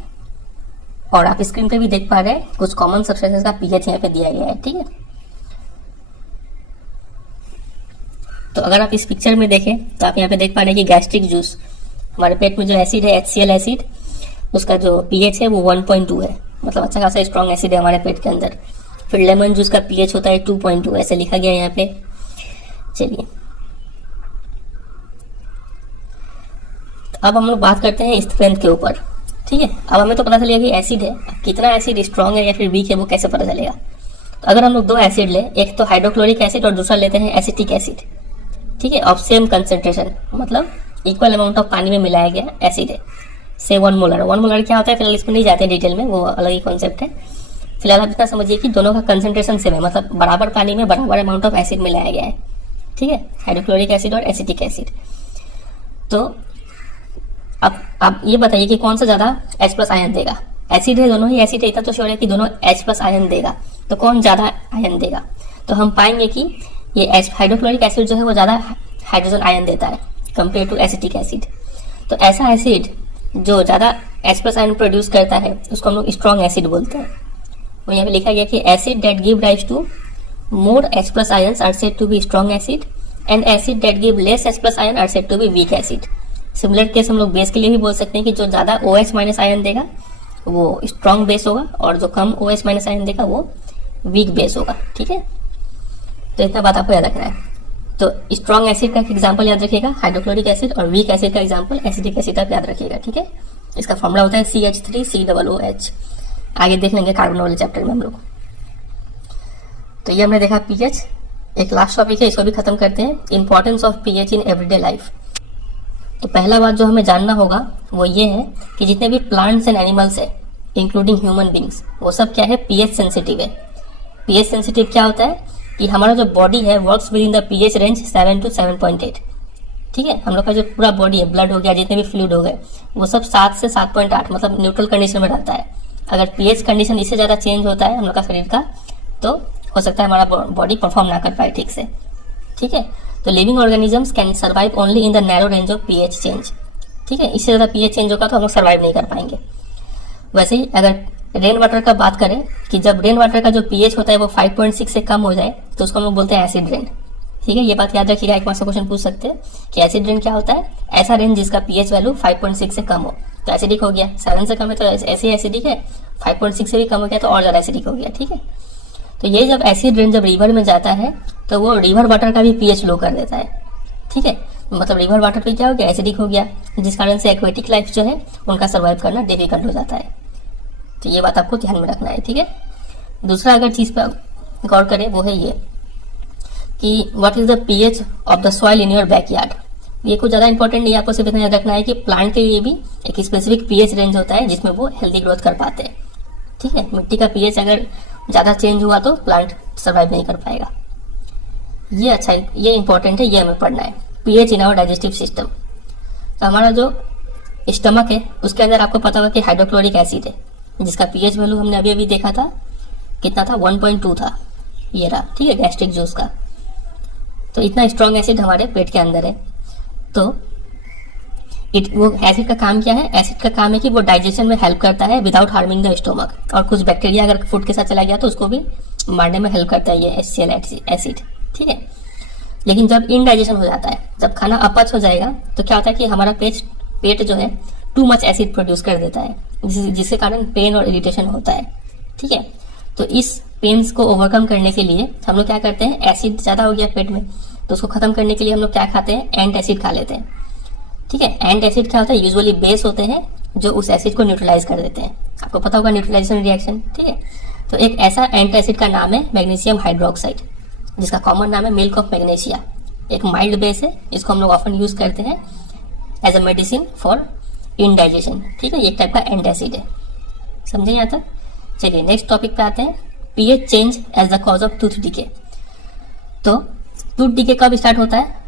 और आप स्क्रीन पे भी देख पा रहे हैं कुछ कॉमन सब्सटेंसेस का pH यहाँ पे दिया गया है, ठीक है। तो अगर आप इस पिक्चर में देखें तो आप यहाँ पे देख पा रहे हैं कि गैस्ट्रिक जूस, हमारे पेट में जो एसिड है HCl एसिड, उसका जो pH है वो 1.2 है, मतलब अच्छा खासा स्ट्रॉन्ग एसिड है हमारे पेट के अंदर। फिर लेमन जूस का pH होता है 2.2, ऐसे लिखा गया है यहाँ पे। चलिए अब हम लोग बात करते हैं स्ट्रेंथ के ऊपर, ठीक है। अब हमें तो पता चलेगा कि एसिड है, कितना एसिड स्ट्रॉन्ग है या फिर वीक है वो कैसे पता चलेगा। तो अगर हम लोग दो एसिड ले, एक तो हाइड्रोक्लोरिक एसिड और दूसरा लेते हैं एसिटिक एसिड, ठीक है, ऑफ सेम कंसेंट्रेशन, मतलब इक्वल अमाउंट ऑफ पानी में मिलाया गया एसिड है, से 1 मोलर। 1 मोलर क्या होता है फिलहाल इसमें नहीं जाते डिटेल में, वो अलग ही कॉन्सेप्ट है। फिलहाल आप इतना समझिए कि दोनों का कंसेंट्रेशन सेम है, मतलब बराबर पानी में बराबर अमाउंट ऑफ एसिड मिलाया गया है, ठीक है, हाइड्रोक्लोरिक एसिड और एसिटिक एसिड। तो अब आप ये बताइए कि कौन सा ज्यादा H+ आयन देगा। एसिड है, दोनों ही एसिड है, इतना तो श्योर है कि दोनों H+ आयन देगा, तो कौन ज्यादा आयन देगा। तो हम पाएंगे कि ये हाइड्रोक्लोरिक एसिड जो है वो ज्यादा हाइड्रोजन आयन देता है कंपेयर टू एसिटिक एसिड। तो ऐसा एसिड जो ज्यादा H+ आयन प्रोड्यूस करता है उसको हम लोग स्ट्रॉन्ग एसिड बोलते हैं। और यहाँ पे लिखा गया कि acid that give rise to more H+ ions are said to be strong acid and acid that give less H+ ion are said to be weak acid. Similar case हम लोग बेस के लिए भी बोल सकते हैं कि जो ज्यादा OH- आयन देगा वो स्ट्रॉन्ग बेस होगा और जो कम OH- आयन देगा वो वीक बेस होगा, ठीक है। तो इतना बात आपको याद रखना है। तो स्ट्रॉन्ग एसिड का एग्जांपल याद रखिएगा हाइड्रोक्लोरिक एसिड, और वीक एसिड का एग्जांपल एसिडिक एसिड आप याद रखिएगा, ठीक है। इसका फॉर्मूला होता है CH3COOH। आगे देख लेंगे कार्बन वाले चैप्टर में हम लोग। तो ये हमने देखा pH। एक लास्ट टॉपिक है, इसको भी खत्म करते हैं, importance of pH in everyday life. तो पहला बात जो हमें जानना होगा वो ये है कि जितने भी प्लांट्स एंड एनिमल्स है इंक्लूडिंग ह्यूमन बींग्स, वो सब क्या है, pH सेंसिटिव है। pH सेंसिटिव क्या होता है कि हमारा जो बॉडी है works with in the pH range 7 to 7.8, ठीक है। हम लोग का जो पूरा बॉडी है, ब्लड हो गया, जितने भी फ्लूइड हो गए, वो सब 7 से 7.8 मतलब न्यूट्रल कंडीशन में रहता है। अगर pH कंडीशन इससे ज्यादा चेंज होता है हम लोग का शरीर का, तो हो सकता है हमारा बॉडी परफॉर्म ना कर पाए ठीक से, ठीक है। तो living organisms can survive only in the narrow range of pH change, ठीक है। इससे ज़्यादा पीएच चेंज होगा तो हम लोग सर्वाइव नहीं कर पाएंगे। वैसे ही अगर रेन वाटर का बात करें कि जब रेन वाटर का जो पीएच होता है वो 5.6 से कम हो जाए तो उसको हम लोग बोलते हैं एसिड रेन, ठीक है। ये बात याद रखिएगा, एक बार से क्वेश्चन पूछ सकते हैं कि एसिड रेन क्या होता है, ऐसा रेन जिसका पीएच वैल्यू 5.6 से कम हो। तो एसिडिक हो गया, 7 से कम है तो ऐसे ही एसिडिक है, 5.6 से भी कम हो गया तो और ज़्यादा एसिडिक हो गया, ठीक है। तो ये जब एसिड रेन जब रिवर में जाता है तो वो रिवर वाटर का भी पीएच लो कर देता है, ठीक है। मतलब रिवर वाटर पे क्या हो गया, एसिडिक हो गया, जिस कारण से एक्वेटिक लाइफ जो है उनका सर्वाइव करना डिफिकल्ट हो जाता है। तो ये बात आपको ध्यान में रखना है, ठीक है। दूसरा अगर चीज़ पर गौर करें वो है ये कि what is the pH of the soil in your backyard. ये कुछ ज़्यादा इंपॉर्टेंट नहीं, आपको सिर्फ इतना याद रखना है कि प्लांट के लिए भी एक स्पेसिफिक पीएच रेंज होता है जिसमें वो हेल्दी ग्रोथ कर पाते हैं, ठीक है। मिट्टी का पीएच अगर ज़्यादा चेंज हुआ तो प्लांट सर्वाइव नहीं कर पाएगा। ये अच्छा है, ये इंपॉर्टेंट है, ये हमें पढ़ना है। PH in our digestive system, तो हमारा जो स्टमक है उसके अंदर आपको पता होगा कि हाइड्रोक्लोरिक एसिड है जिसका पीएच वैल्यू हमने अभी अभी देखा था, कितना था, 1.2 था, ये रहा, ठीक है, गैस्ट्रिक जूस का। तो इतना स्ट्रॉन्ग एसिड हमारे पेट के अंदर है। तो वो एसिड का काम क्या है, एसिड का काम है कि वो डाइजेशन में हेल्प करता है विदाउट हार्मिंग द स्टोमक, और कुछ बैक्टीरिया अगर फूड के साथ चला गया तो उसको भी मारने में हेल्प करता है ये HCl एसिड, ठीक है। लेकिन जब इनडाइजेशन हो जाता है, जब खाना अपच हो जाएगा तो क्या होता है कि हमारा पेट जो है टू मच एसिड प्रोड्यूस कर देता है, जिसके कारण पेन और इरिटेशन होता है, ठीक है। तो इस पेन्स को ओवरकम करने के लिए हम लोग क्या करते हैं, एसिड ज़्यादा हो गया पेट में तो उसको खत्म करने के लिए हम लोग क्या खाते हैं, एंट एसिड खा लेते हैं, ठीक है। एंट एसिड क्या होता है, यूजुअली बेस होते हैं जो उस एसिड को न्यूट्रलाइज कर देते हैं, आपको पता होगा न्यूट्रलाइजेशन रिएक्शन, ठीक है। तो एक ऐसा एंट एसिड का नाम है मैग्नीशियम हाइड्रोक्साइड, जिसका कॉमन नाम है मिल्क ऑफ मैग्नीशिया। एक माइल्ड बेस है, इसको हम लोग ऑफन यूज करते हैं as a medicine for indigestion, ठीक है। ये एक टाइप का एंट एसिड है, समझे यहाँ तक। चलिए नेक्स्ट टॉपिक पे आते हैं, pH change as the cause of tooth decay. तो टूथ डिके कब स्टार्ट होता है,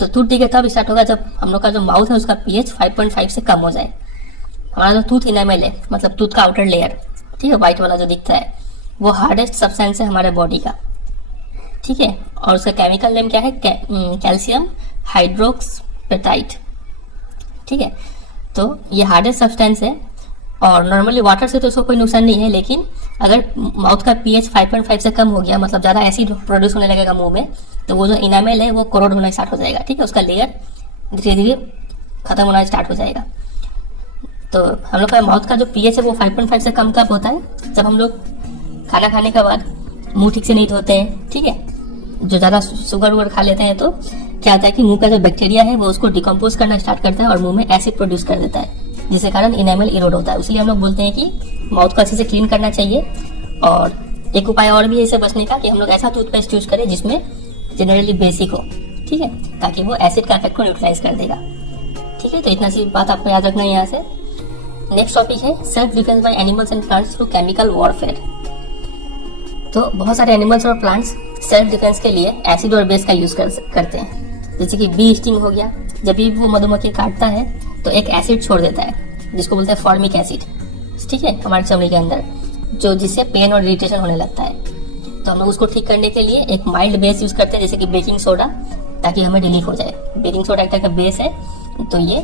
तो टूथ डिके तब स्टार्ट होगा जब हम लोग का जो माउथ है उसका पीएच 5.5 से कम हो जाए। हमारा जो टूथ इनेमल है, मतलब टूथ का आउटर लेयर, ठीक है, व्हाइट वाला जो दिखता है, वो हार्डेस्ट सब्सटेंस है हमारे बॉडी का, ठीक है। और उसका केमिकल नेम क्या है, कैल्शियम हाइड्रोक्सपेटाइट, ठीक है। तो ये हार्डेस्ट सब्सटेंस है और नॉर्मली वाटर से तो इसको कोई नुकसान नहीं है, लेकिन अगर माउथ का पीएच 5.5 से कम हो गया, मतलब ज़्यादा एसिड प्रोड्यूस होने लगेगा मुंह में, तो वो जो इनामेल है वो कोरोड होना स्टार्ट हो जाएगा, ठीक है। उसका लेयर धीरे धीरे खत्म होना स्टार्ट हो जाएगा। तो हम लोग का माउथ का जो पीएच है वो 5.5 से कम कब होता है, जब हम लोग खाना खाने के बाद मुंह ठीक से नहीं धोते हैं, ठीक है, जो ज़्यादा शुगर वुगर खा लेते हैं, तो क्या होता है कि मुंह का जो बैक्टीरिया है वो उसको डिकम्पोज करना स्टार्ट करता है और मुंह में एसिड प्रोड्यूस कर देता है, जिसके कारण इनेमल इरोड होता है। इसलिए हम लोग बोलते हैं कि माउथ को अच्छे से क्लीन करना चाहिए। और एक उपाय और भी है इससे बचने का कि हम लोग ऐसा टूथपेस्ट यूज करें जिसमें जनरली बेसिक हो, ठीक है, ताकि वो एसिड का इफेक्ट को न्यूट्रलाइज कर देगा, ठीक है। तो इतना सी बात आपको याद रखना है यहाँ से। नेक्स्ट टॉपिक है self defence by animals and plants through chemical warfare. तो बहुत सारे एनिमल्स और प्लांट्स सेल्फ डिफेंस के लिए एसिड और बेस का यूज करते हैं। जैसे कि बी स्टिंग हो गया, जब भी वो मधुमक्खी काटता है तो एक एसिड छोड़ देता है जिसको बोलते हैं फॉर्मिक एसिड, ठीक है, हमारे चमड़ी के अंदर, जो जिससे पेन और इरिटेशन होने लगता है। तो हम लोग उसको ठीक करने के लिए एक माइल्ड बेस यूज करते हैं, जैसे कि बेकिंग सोडा, ताकि हमें रिलीफ हो जाए। बेकिंग सोडा एक टाइप का बेस है, तो ये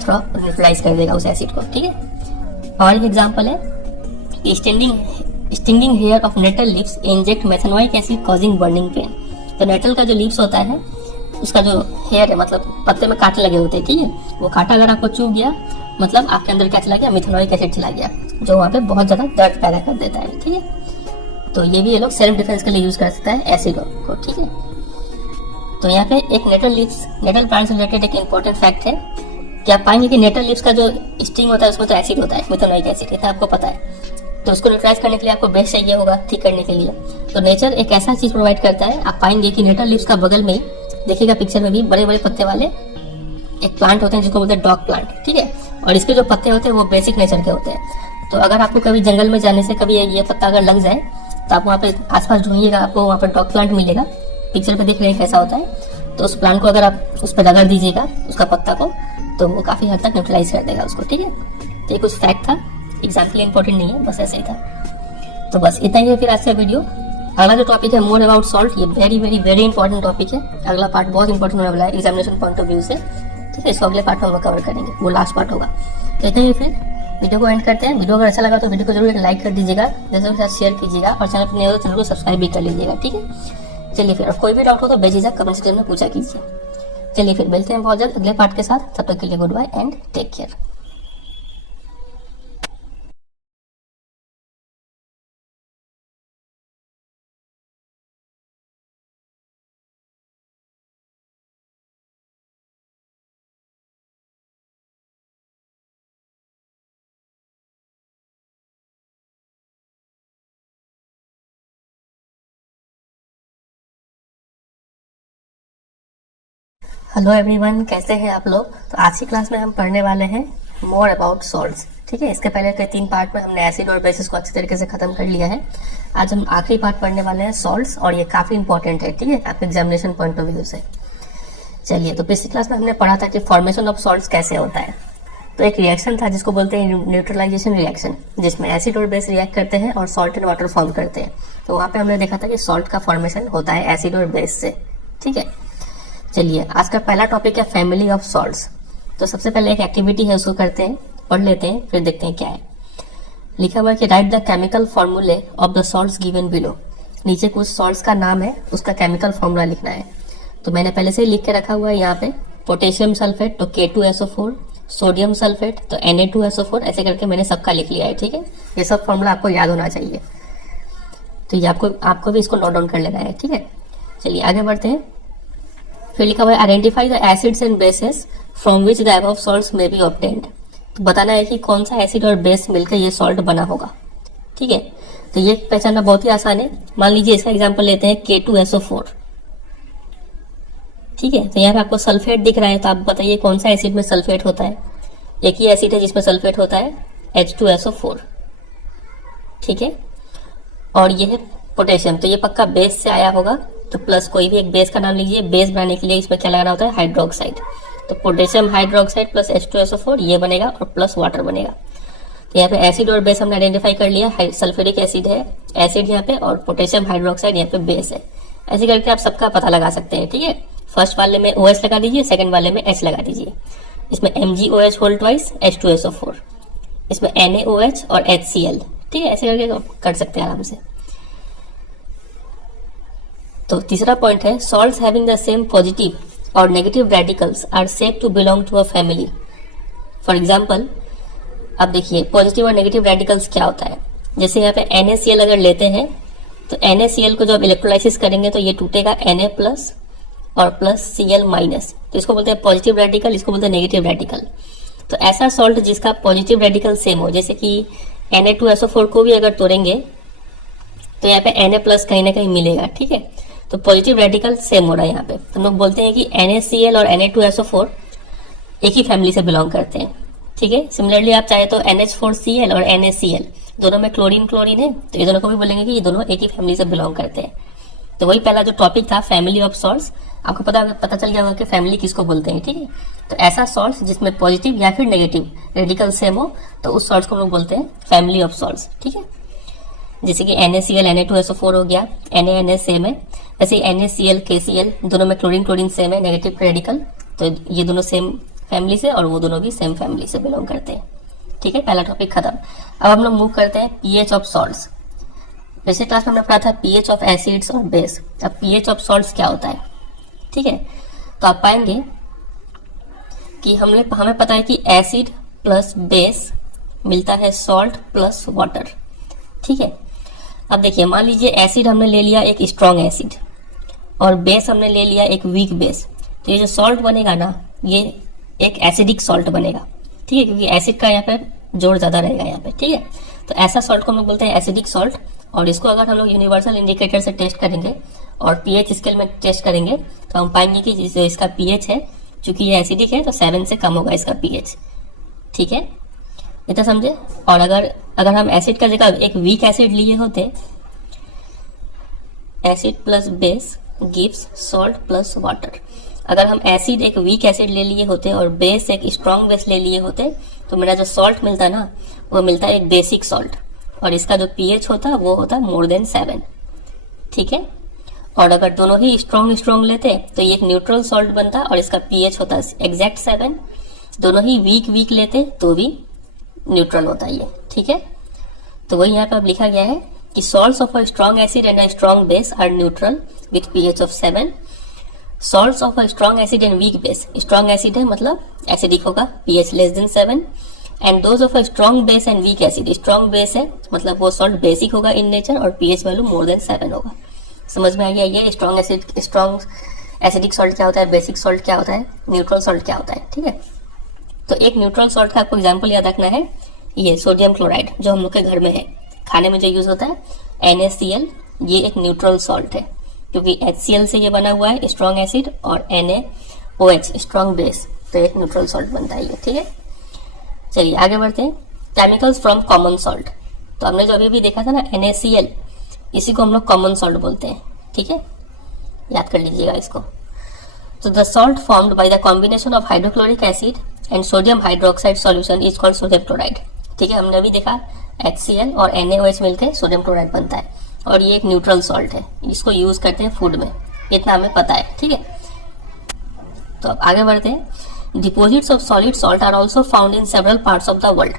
थोड़ा न्यूट्रलाइज कर देगा उस एसिड को, ठीक है। और एक एग्जाम्पल है stinging hair of nettle leaves inject methanoic acid causing burning pain. तो नेटल का जो लीव्स होता है उसका जो हेयर है, मतलब पत्ते में कांटे लगे होते हैं, ठीक है, वो कांटा अगर आपको चुभ गया मतलब आपके अंदर क्या चला गया, मिथेनोइक एसिड चला गया, जो वहाँ पे बहुत ज़्यादा दर्द पैदा कर देता है, ठीक है। तो ये भी ये लोग सेल्फ डिफेंस के लिए यूज कर सकता है एसिड को, ठीक है। तो यहाँ पे एक नेटल प्लांट से रिलेटेड एक इंपॉर्टेंट फैक्ट है कि आप पाएंगे कि नेटल लीव्स का जो स्टिंग होता है उसमें तो एसिड होता है, मिथेनोइक एसिड, इतना आपको पता है। तो उसको न्यूट्रलाइज करने के लिए आपको बेस चाहिए होगा ठीक करने के लिए। तो नेचर एक ऐसा चीज प्रोवाइड करता है, आप पाएंगे कि नेटल लीव्स का बगल में ही देखिएगा पिक्चर में भी बड़े बड़े पत्ते वाले एक प्लांट होते हैं जिसको बोलते हैं डॉग प्लांट, ठीक है। और इसके जो पत्ते होते हैं वो बेसिक नेचर के होते हैं। तो अगर आपको कभी जंगल में जाने से कभी ये पत्ता अगर लग जाए तो आप वहाँ पे आसपास ढूंढिएगा, आपको वहाँ पर डॉग प्लांट मिलेगा। पिक्चर पे देख रहे हैं कैसा होता है। तो उस प्लांट को अगर आप उस पर रगड़ दीजिएगा उसका पत्ता को, तो वो काफी हद तक न्यूट्रलाइज कर देगा उसको, ठीक है। तो ये कुछ फैक्ट था, एग्जाम्पल इंपॉर्टेंट नहीं है, बस ऐसे ही था। तो बस इतना ही है फिर आज का वीडियो। अगला जो टॉपिक है मोर अबाउट सॉल्ट, ये very very very important topic है। अगला पार्ट बहुत इंपॉर्टेंट होने वाला है एग्जामिनेशन पॉइंट ऑफ व्यू से, ठीक है। इसको अगले पार्ट में हम कवर करेंगे, वो लास्ट पार्ट होगा। कहते हैं फिर वीडियो को एंड करते हैं। वीडियो अगर अच्छा लगा तो वीडियो को जरूर एक लाइक कर दीजिएगा, जैसे के साथ शेयर कीजिएगा और चैनल पर नए हो तो चैनल को सब्सक्राइब भी कर लीजिएगा, ठीक है। चलिए फिर, और कोई भी डाउट हो तो बेझिझक कमेंट सेक्शन में पूछा कीजिए। चलिए फिर मिलते हैं बहुत जल्द अगले पार्ट के साथ, तब तक के लिए goodbye and take care. Hello everyone, कैसे हैं आप लोग। तो आज की क्लास में हम पढ़ने वाले हैं मोर अबाउट सॉल्ट्स, ठीक है। इसके पहले के 3 पार्ट में हमने एसिड और बेसिस को अच्छी तरीके से खत्म कर लिया है। आज हम आखिरी पार्ट पढ़ने वाले हैं सॉल्ट्स, और ये काफी इंपॉर्टेंट है, ठीक है, आपके एग्जामिनेशन पॉइंट ऑफ व्यू से। चलिए, तो पिछली क्लास में हमने पढ़ा था कि फॉर्मेशन ऑफ सॉल्ट्स कैसे होता है। तो एक रिएक्शन था जिसको बोलते हैं न्यूट्रलाइजेशन रिएक्शन, जिसमें एसिड और बेस रिएक्ट करते हैं और सॉल्ट एंड वाटर फॉर्म करते हैं। तो वहां पे हमने देखा था कि सॉल्ट का फॉर्मेशन होता है एसिड और बेस से, ठीक है। चलिए, आज का पहला टॉपिक है फैमिली ऑफ सॉल्ट्स। तो सबसे पहले एक एक्टिविटी है, उसको करते हैं, पढ़ लेते हैं, फिर देखते हैं क्या है। लिखा हुआ है कि राइट द केमिकल फॉर्मूले of the salts given below. नीचे कुछ सॉल्ट्स का नाम है, उसका केमिकल फॉर्मूला लिखना है। तो मैंने पहले से ही लिख के रखा हुआ है यहाँ पे, पोटेशियम सल्फेट तो K2SO4, सोडियम सल्फेट तो Na2SO4, ऐसे करके मैंने सबका लिख लिया है, ठीक है। ये सब फॉर्मूला आपको याद होना चाहिए, तो ये आपको भी इसको नोट डाउन कर लेना है, ठीक है। चलिए आगे बढ़ते हैं। फिर लिखा हुआ है identify the acids and bases from which the above salts may be obtained. तो बताना है कि कौन सा एसिड और बेस मिलकर ये सॉल्ट बना होगा, ठीक है। तो ये पहचानना बहुत ही आसान है। मान लीजिए इसका एग्जांपल लेते हैं K2SO4, ठीक है। तो यहाँ पे आपको सल्फेट दिख रहा है, तो आप बताइए कौन सा एसिड में सल्फेट होता है। एक ही एसिड है जिसमें सल्फेट होता है, H2SO4, ठीक है। और ये है पोटेशियम, तो ये पक्का बेस से आया होगा। तो प्लस कोई भी एक बेस का नाम लीजिए। बेस बनाने के लिए इसमें क्या लगाना होता है, हाइड्रोक्साइड। तो पोटेशियम हाइड्रोक्साइड प्लस H2SO4 ये बनेगा, और प्लस वाटर बनेगा। तो यहाँ पे एसिड और बेस हमने आइडेंटिफाई कर लिया। सल्फ्यूरिक एसिड है एसिड यहाँ पे, और पोटेशियम हाइड्रोक्साइड यहाँ पे बेस है। ऐसे करके आप सबका पता लगा सकते हैं, ठीक है। फर्स्ट वाले में OH लगा दीजिए, सेकंड वाले में H लगा दीजिए। इसमें MgOH होल ट्वाइस H2SO4, इसमें NaOH और HCl, ठीक है। ऐसे करके कर सकते हैं आराम से। तो तीसरा पॉइंट है salts having the same positive और negative radicals are said to belong to a family. For example, अब देखिए पॉजिटिव और नेगेटिव रेडिकल्स क्या होता है। जैसे यहाँ पे NaCl अगर लेते हैं, तो NaCl को जब इलेक्ट्रोलाइसिस करेंगे तो ये टूटेगा Na प्लस और प्लस Cl माइनस। तो इसको बोलते हैं पॉजिटिव रेडिकल, इसको बोलते हैं नेगेटिव रेडिकल। तो ऐसा सॉल्ट जिसका पॉजिटिव रेडिकल सेम हो, जैसे कि Na2SO4 को भी अगर तोड़ेंगे तो यहाँ पे Na प्लस कहीं ना कहीं मिलेगा, ठीक है। तो पॉजिटिव रेडिकल सेम हो रहा है यहाँ पे। तो हम लोग बोलते हैं कि NaCl और Na2SO4 एक ही फैमिली से बिलोंग करते हैं, ठीक है। सिमिलरली आप चाहे तो NH4Cl और NaCl दोनों में क्लोरीन क्लोरीन है, तो ये दोनों को भी बोलेंगे कि ये दोनों एक ही फैमिली से बिलोंग करते हैं। तो वही पहला जो टॉपिक था फैमिली ऑफ सॉल्ट्स, आपको पता चल गया होगा कि फैमिली किसको बोलते हैं, ठीक है। तो ऐसा सॉल्ट्स जिसमें पॉजिटिव या फिर नेगेटिव रेडिकल सेम हो, तो उस सॉल्ट्स को हम लोग बोलते हैं फैमिली ऑफ सॉल्ट्स, ठीक है। जैसे कि NaCl Na2SO4 हो गया, Na सेम है। ऐसे NaCl KCl दोनों में क्लोरीन क्लोरीन सेम है, नेगेटिव रेडिकल। तो ये दोनों सेम फैमिली से और वो दोनों भी सेम फैमिली से बिलोंग करते हैं, ठीक है। पहला टॉपिक खत्म। अब हम लोग मूव करते हैं pH ऑफ सॉल्ट्स। पिछले क्लास में हमने पढ़ा था pH ऑफ एसिड्स और बेस। अब pH ऑफ सॉल्ट्स क्या होता है, ठीक है। तो आप पाएंगे कि हमें पता है कि एसिड प्लस बेस मिलता है सॉल्ट प्लस वाटर, ठीक है। अब देखिए, मान लीजिए एसिड हमने ले लिया एक स्ट्रॉन्ग एसिड और बेस हमने ले लिया एक वीक बेस। तो ये जो सॉल्ट बनेगा ना, ये एक एसिडिक सॉल्ट बनेगा, ठीक है, क्योंकि एसिड का यहाँ पे जोर ज्यादा रहेगा यहाँ पे, ठीक है। तो ऐसा सॉल्ट को हम लोग बोलते हैं एसिडिक सॉल्ट। और इसको अगर हम लोग यूनिवर्सल इंडिकेटर से टेस्ट करेंगे और पीएच स्केल में टेस्ट करेंगे तो हम पाएंगे कि जो इसका पीएच है, चूंकि ये एसिडिक है तो 7 से कम होगा इसका पीएच, ठीक है, इतना समझे। और अगर हम एसिड का जगह एक वीक एसिड लिए होते, acid plus base gives salt plus water, अगर हम एसिड एक वीक एसिड ले लिए होते और बेस एक स्ट्रॉन्ग बेस ले लिए होते तो मेरा जो सॉल्ट मिलता ना वो मिलता है एक बेसिक सॉल्ट, और इसका जो पीएच होता वो होता मोर देन 7, ठीक है। और अगर दोनों ही स्ट्रॉन्ग लेते तो ये एक न्यूट्रल सॉल्ट बनता और इसका पीएच होता एग्जैक्ट 7। दोनों ही वीक लेते तो भी न्यूट्रल होता ये, ठीक है। तो वही यहाँ पे अब लिखा गया है कि salts of a strong acid and a strong base are neutral with pH of 7। Salts of a strong acid and weak base, strong acid है मतलब एसिडिक होगा, pH less than 7। And those of a strong base and weak acid, strong base है मतलब वो salt basic होगा in nature और pH value more than 7 होगा। समझ में आ गया ये स्ट्रॉन्ग एसिडिक सॉल्ट क्या होता है, बेसिक सॉल्ट क्या होता है, न्यूट्रल सॉल्ट क्या होता है, ठीक है। तो एक न्यूट्रल सॉल्ट का आपको एग्जांपल याद रखना है, ये सोडियम क्लोराइड जो हम लोग के घर में है, खाने में जो यूज होता है NaCl, ये एक न्यूट्रल सॉल्ट है क्योंकि HCl से ये बना हुआ है स्ट्रॉन्ग एसिड और NaOH स्ट्रॉन्ग बेस, तो एक न्यूट्रल सॉल्ट बनता है ये, ठीक है। चलिए आगे बढ़ते हैं। केमिकल्स फ्रॉम कॉमन सॉल्ट, तो हमने जो अभी भी देखा था ना NaCl, इसी को हम लोग कॉमन सॉल्ट बोलते हैं, ठीक है, याद कर लीजिएगा इसको। तो the salt formed by the combination of hydrochloric acid and sodium hydroxide solution is called sodium chloride, ठीक है। हमने अभी देखा HCl और NaOH मिलकर सोडियम क्लोराइड बनता है और ये एक न्यूट्रल सॉल्ट है, इसको यूज करते हैं फूड में, इतना हमें पता है, ठीक है। तो अब आगे बढ़ते हैं। Deposits of solid salt are also found in several parts of the world.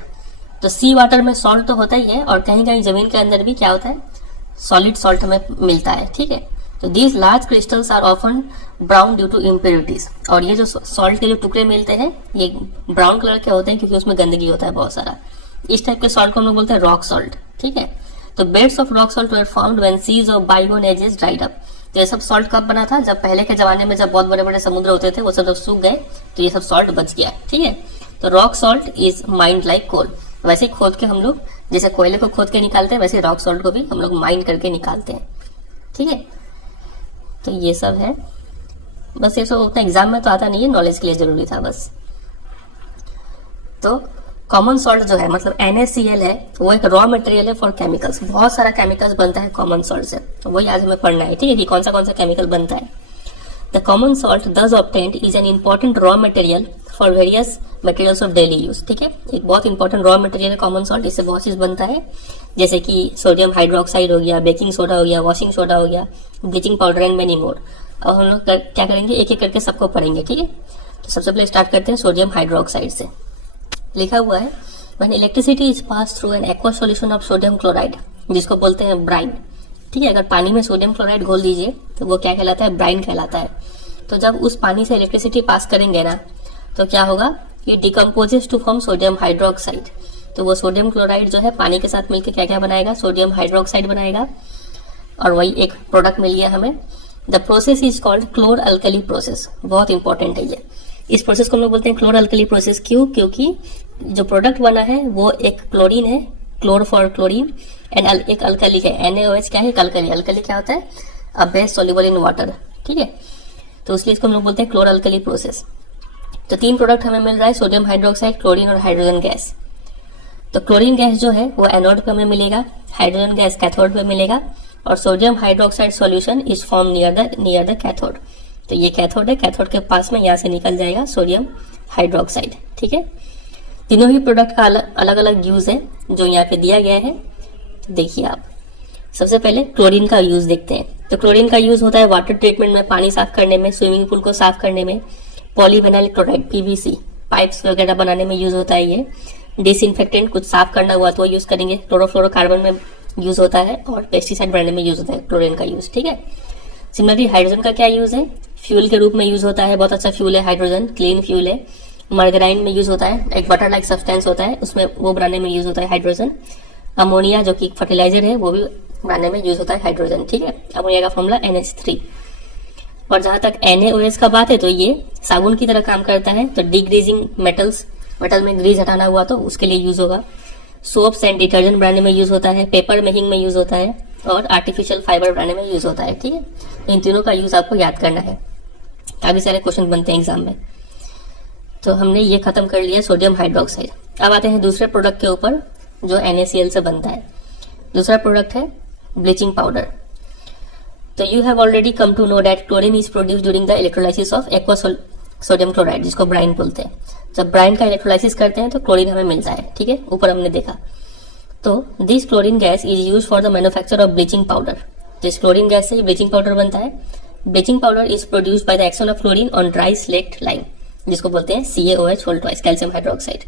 तो सी वाटर में सॉल्ट तो होता ही है और कहीं कहीं जमीन के अंदर भी क्या होता है, सॉलिड सॉल्ट हमें मिलता है, ठीक है। तो these large crystals are often brown due to impurities, और ये जो सॉल्ट के जो टुकड़े मिलते हैं ये ब्राउन कलर के होते हैं क्योंकि उसमें गंदगी होता है बहुत सारा। इस टाइप के सॉल्ट को हम लोग बोलते हैं रॉक सॉल्ट, ठीक है। तो beds of rock salt were found when seas of bygone ages dried up. तो ये सब सॉल्ट कब बना था, जब पहले के जमाने में जब बहुत बड़े बड़े समुद्र होते थे वो सब जब सूख गए तो ये सब सॉल्ट बच गया, ठीक है। तो rock salt is mined like coal, वैसे खोद के हम लोग जैसे कोयले को खोद के निकालते हैं वैसे रॉक सॉल्ट को भी हम लोग माइंड करके निकालते हैं, ठीक है। तो ये सब है, बस ये सब उतना एग्जाम में तो आता नहीं है, नॉलेज के लिए जरूरी था बस। तो कॉमन सॉल्ट जो है मतलब NaCl है, वो एक रॉ मटेरियल है फॉर केमिकल्स, बहुत सारा केमिकल्स बनता है कॉमन सॉल्ट से, तो वही आज हमें पढ़ना है, ठीक है, कि कौन सा केमिकल बनता है। द कॉमन सॉल्ट दस obtained is an important raw material for various materials of daily use, ठीक है। एक बहुत इंपॉर्टेंट रॉ मटेरियल है कॉमन सॉल्ट, इससे बहुत चीज बनता है, जैसे कि सोडियम हाइड्रोक्साइड हो गया, बेकिंग सोडा हो गया, वॉशिंग सोडा हो गया, bleaching powder and many more. अब हम लोग क्या करेंगे, एक एक करके सबको पढ़ेंगे, ठीक है। तो सबसे पहले स्टार्ट करते हैं सोडियम हाइड्रोक्साइड से। लिखा हुआ है when electricity is pass through an aqua solution of sodium chloride, जिसको बोलते हैं ब्राइन, ठीक है। अगर पानी में सोडियम क्लोराइड घोल दीजिए तो वो क्या कहलाता है, ब्राइन कहलाता है। तो जब उस पानी से इलेक्ट्रिसिटी पास करेंगे ना तो क्या होगा, ये decomposes to form sodium hydroxide. तो वो सोडियम क्लोराइड जो है पानी के साथ मिलकर क्या क्या बनाएगा, सोडियम हाइड्रोक्साइड बनाएगा, और वही एक प्रोडक्ट मिल गया हमें। The process is called क्लोर alkali process, बहुत इंपॉर्टेंट है ये। इस प्रोसेस को हम लोग बोलते हैं क्लोर अल्कली प्रोसेस, क्यों, क्योंकि जो प्रोडक्ट बना है वो एक क्लोरीन है, क्लोर फॉर क्लोरीन, एंड एक अल्कली है, NaOH क्या है, एक अल्कली। अल्कली क्या होता है, a base soluble in water, ठीक है। तो इसलिए इसको हम लोग बोलते हैं क्लोर अल्कली प्रोसेस। तो तीन प्रोडक्ट हमें मिल रहा है, सोडियम हाइड्रोक्साइड, क्लोरीन और हाइड्रोजन गैस। तो क्लोरीन गैस जो है वो एनोड पे हमें मिलेगा, हाइड्रोजन गैस कैथोड पे मिलेगा, और sodium hydroxide solution is form near the cathode. तो ये कैथोड है, कैथोड के पास में यहाँ से निकल जाएगा सोडियम हाइड्रोक्साइड, ठीक है। तीनों ही प्रोडक्ट का अलग अलग यूज है जो यहाँ पे दिया गया है। देखिए आप सबसे पहले क्लोरीन का यूज देखते हैं। तो क्लोरीन का यूज होता है वाटर ट्रीटमेंट में, पानी साफ करने में, स्विमिंग पूल को साफ करने में, पॉलीविनाइल क्लोराइड PVC पाइप्स वगैरह बनाने में यूज होता है ये। डिसइंफेक्टेंट कुछ साफ करना हुआ तो यूज करेंगे, क्लोरोफ्लोरोकार्बन में यूज होता है, और पेस्टिसाइड बनाने में यूज होता है क्लोरीन का यूज, ठीक है। सिमिलरली हाइड्रोजन का क्या यूज है, फ्यूल के रूप में यूज होता है, बहुत अच्छा फ्यूल है हाइड्रोजन, क्लीन फ्यूल है। मार्गराइन में यूज होता है, एक बटर लाइक सब्सटेंस होता है उसमें, वो बनाने में यूज होता है हाइड्रोजन। अमोनिया जो कि फर्टिलाइजर है वो भी बनाने में यूज होता है हाइड्रोजन, ठीक है। अमोनिया का फॉर्मूला NH3। और जहां तक NaOH का बात है तो ये साबुन की तरह काम करता है, तो डिग्रीजिंग मेटल्स, मेटल में ग्रीज हटाना हुआ तो उसके लिए यूज होगा। सोप्स एंड डिटर्जेंट बनाने में यूज होता है, पेपर मेकिंग में यूज होता है, और आर्टिफिशियल फाइबर बनाने में यूज होता है, ठीक है। इन तीनों का यूज आपको याद करना है, काफी सारे क्वेश्चन बनते हैं एग्जाम में। तो हमने ये खत्म कर लिया सोडियम हाइड्रोक्साइड। अब आते हैं दूसरे प्रोडक्ट के ऊपर जो NaCl से बनता है। दूसरा प्रोडक्ट है ब्लीचिंग पाउडर। तो you have already come to know that chlorine is produced during the electrolysis of aqua sodium chloride, जिसको ब्राइन बोलते हैं। जब ब्राइन का इलेक्ट्रोलाइसिस करते हैं तो क्लोरीन हमें मिलता है, ठीक है, ऊपर हमने देखा। तो this chlorine gas is use for the manufacture of bleaching powder. तो इस क्लोरीन गैस से ब्लीचिंग पाउडर बनता है। Bleaching powder is produced by the action of chlorine on dry slaked lime, जिसको बोलते हैं CaOH whole twice, calcium hydroxide.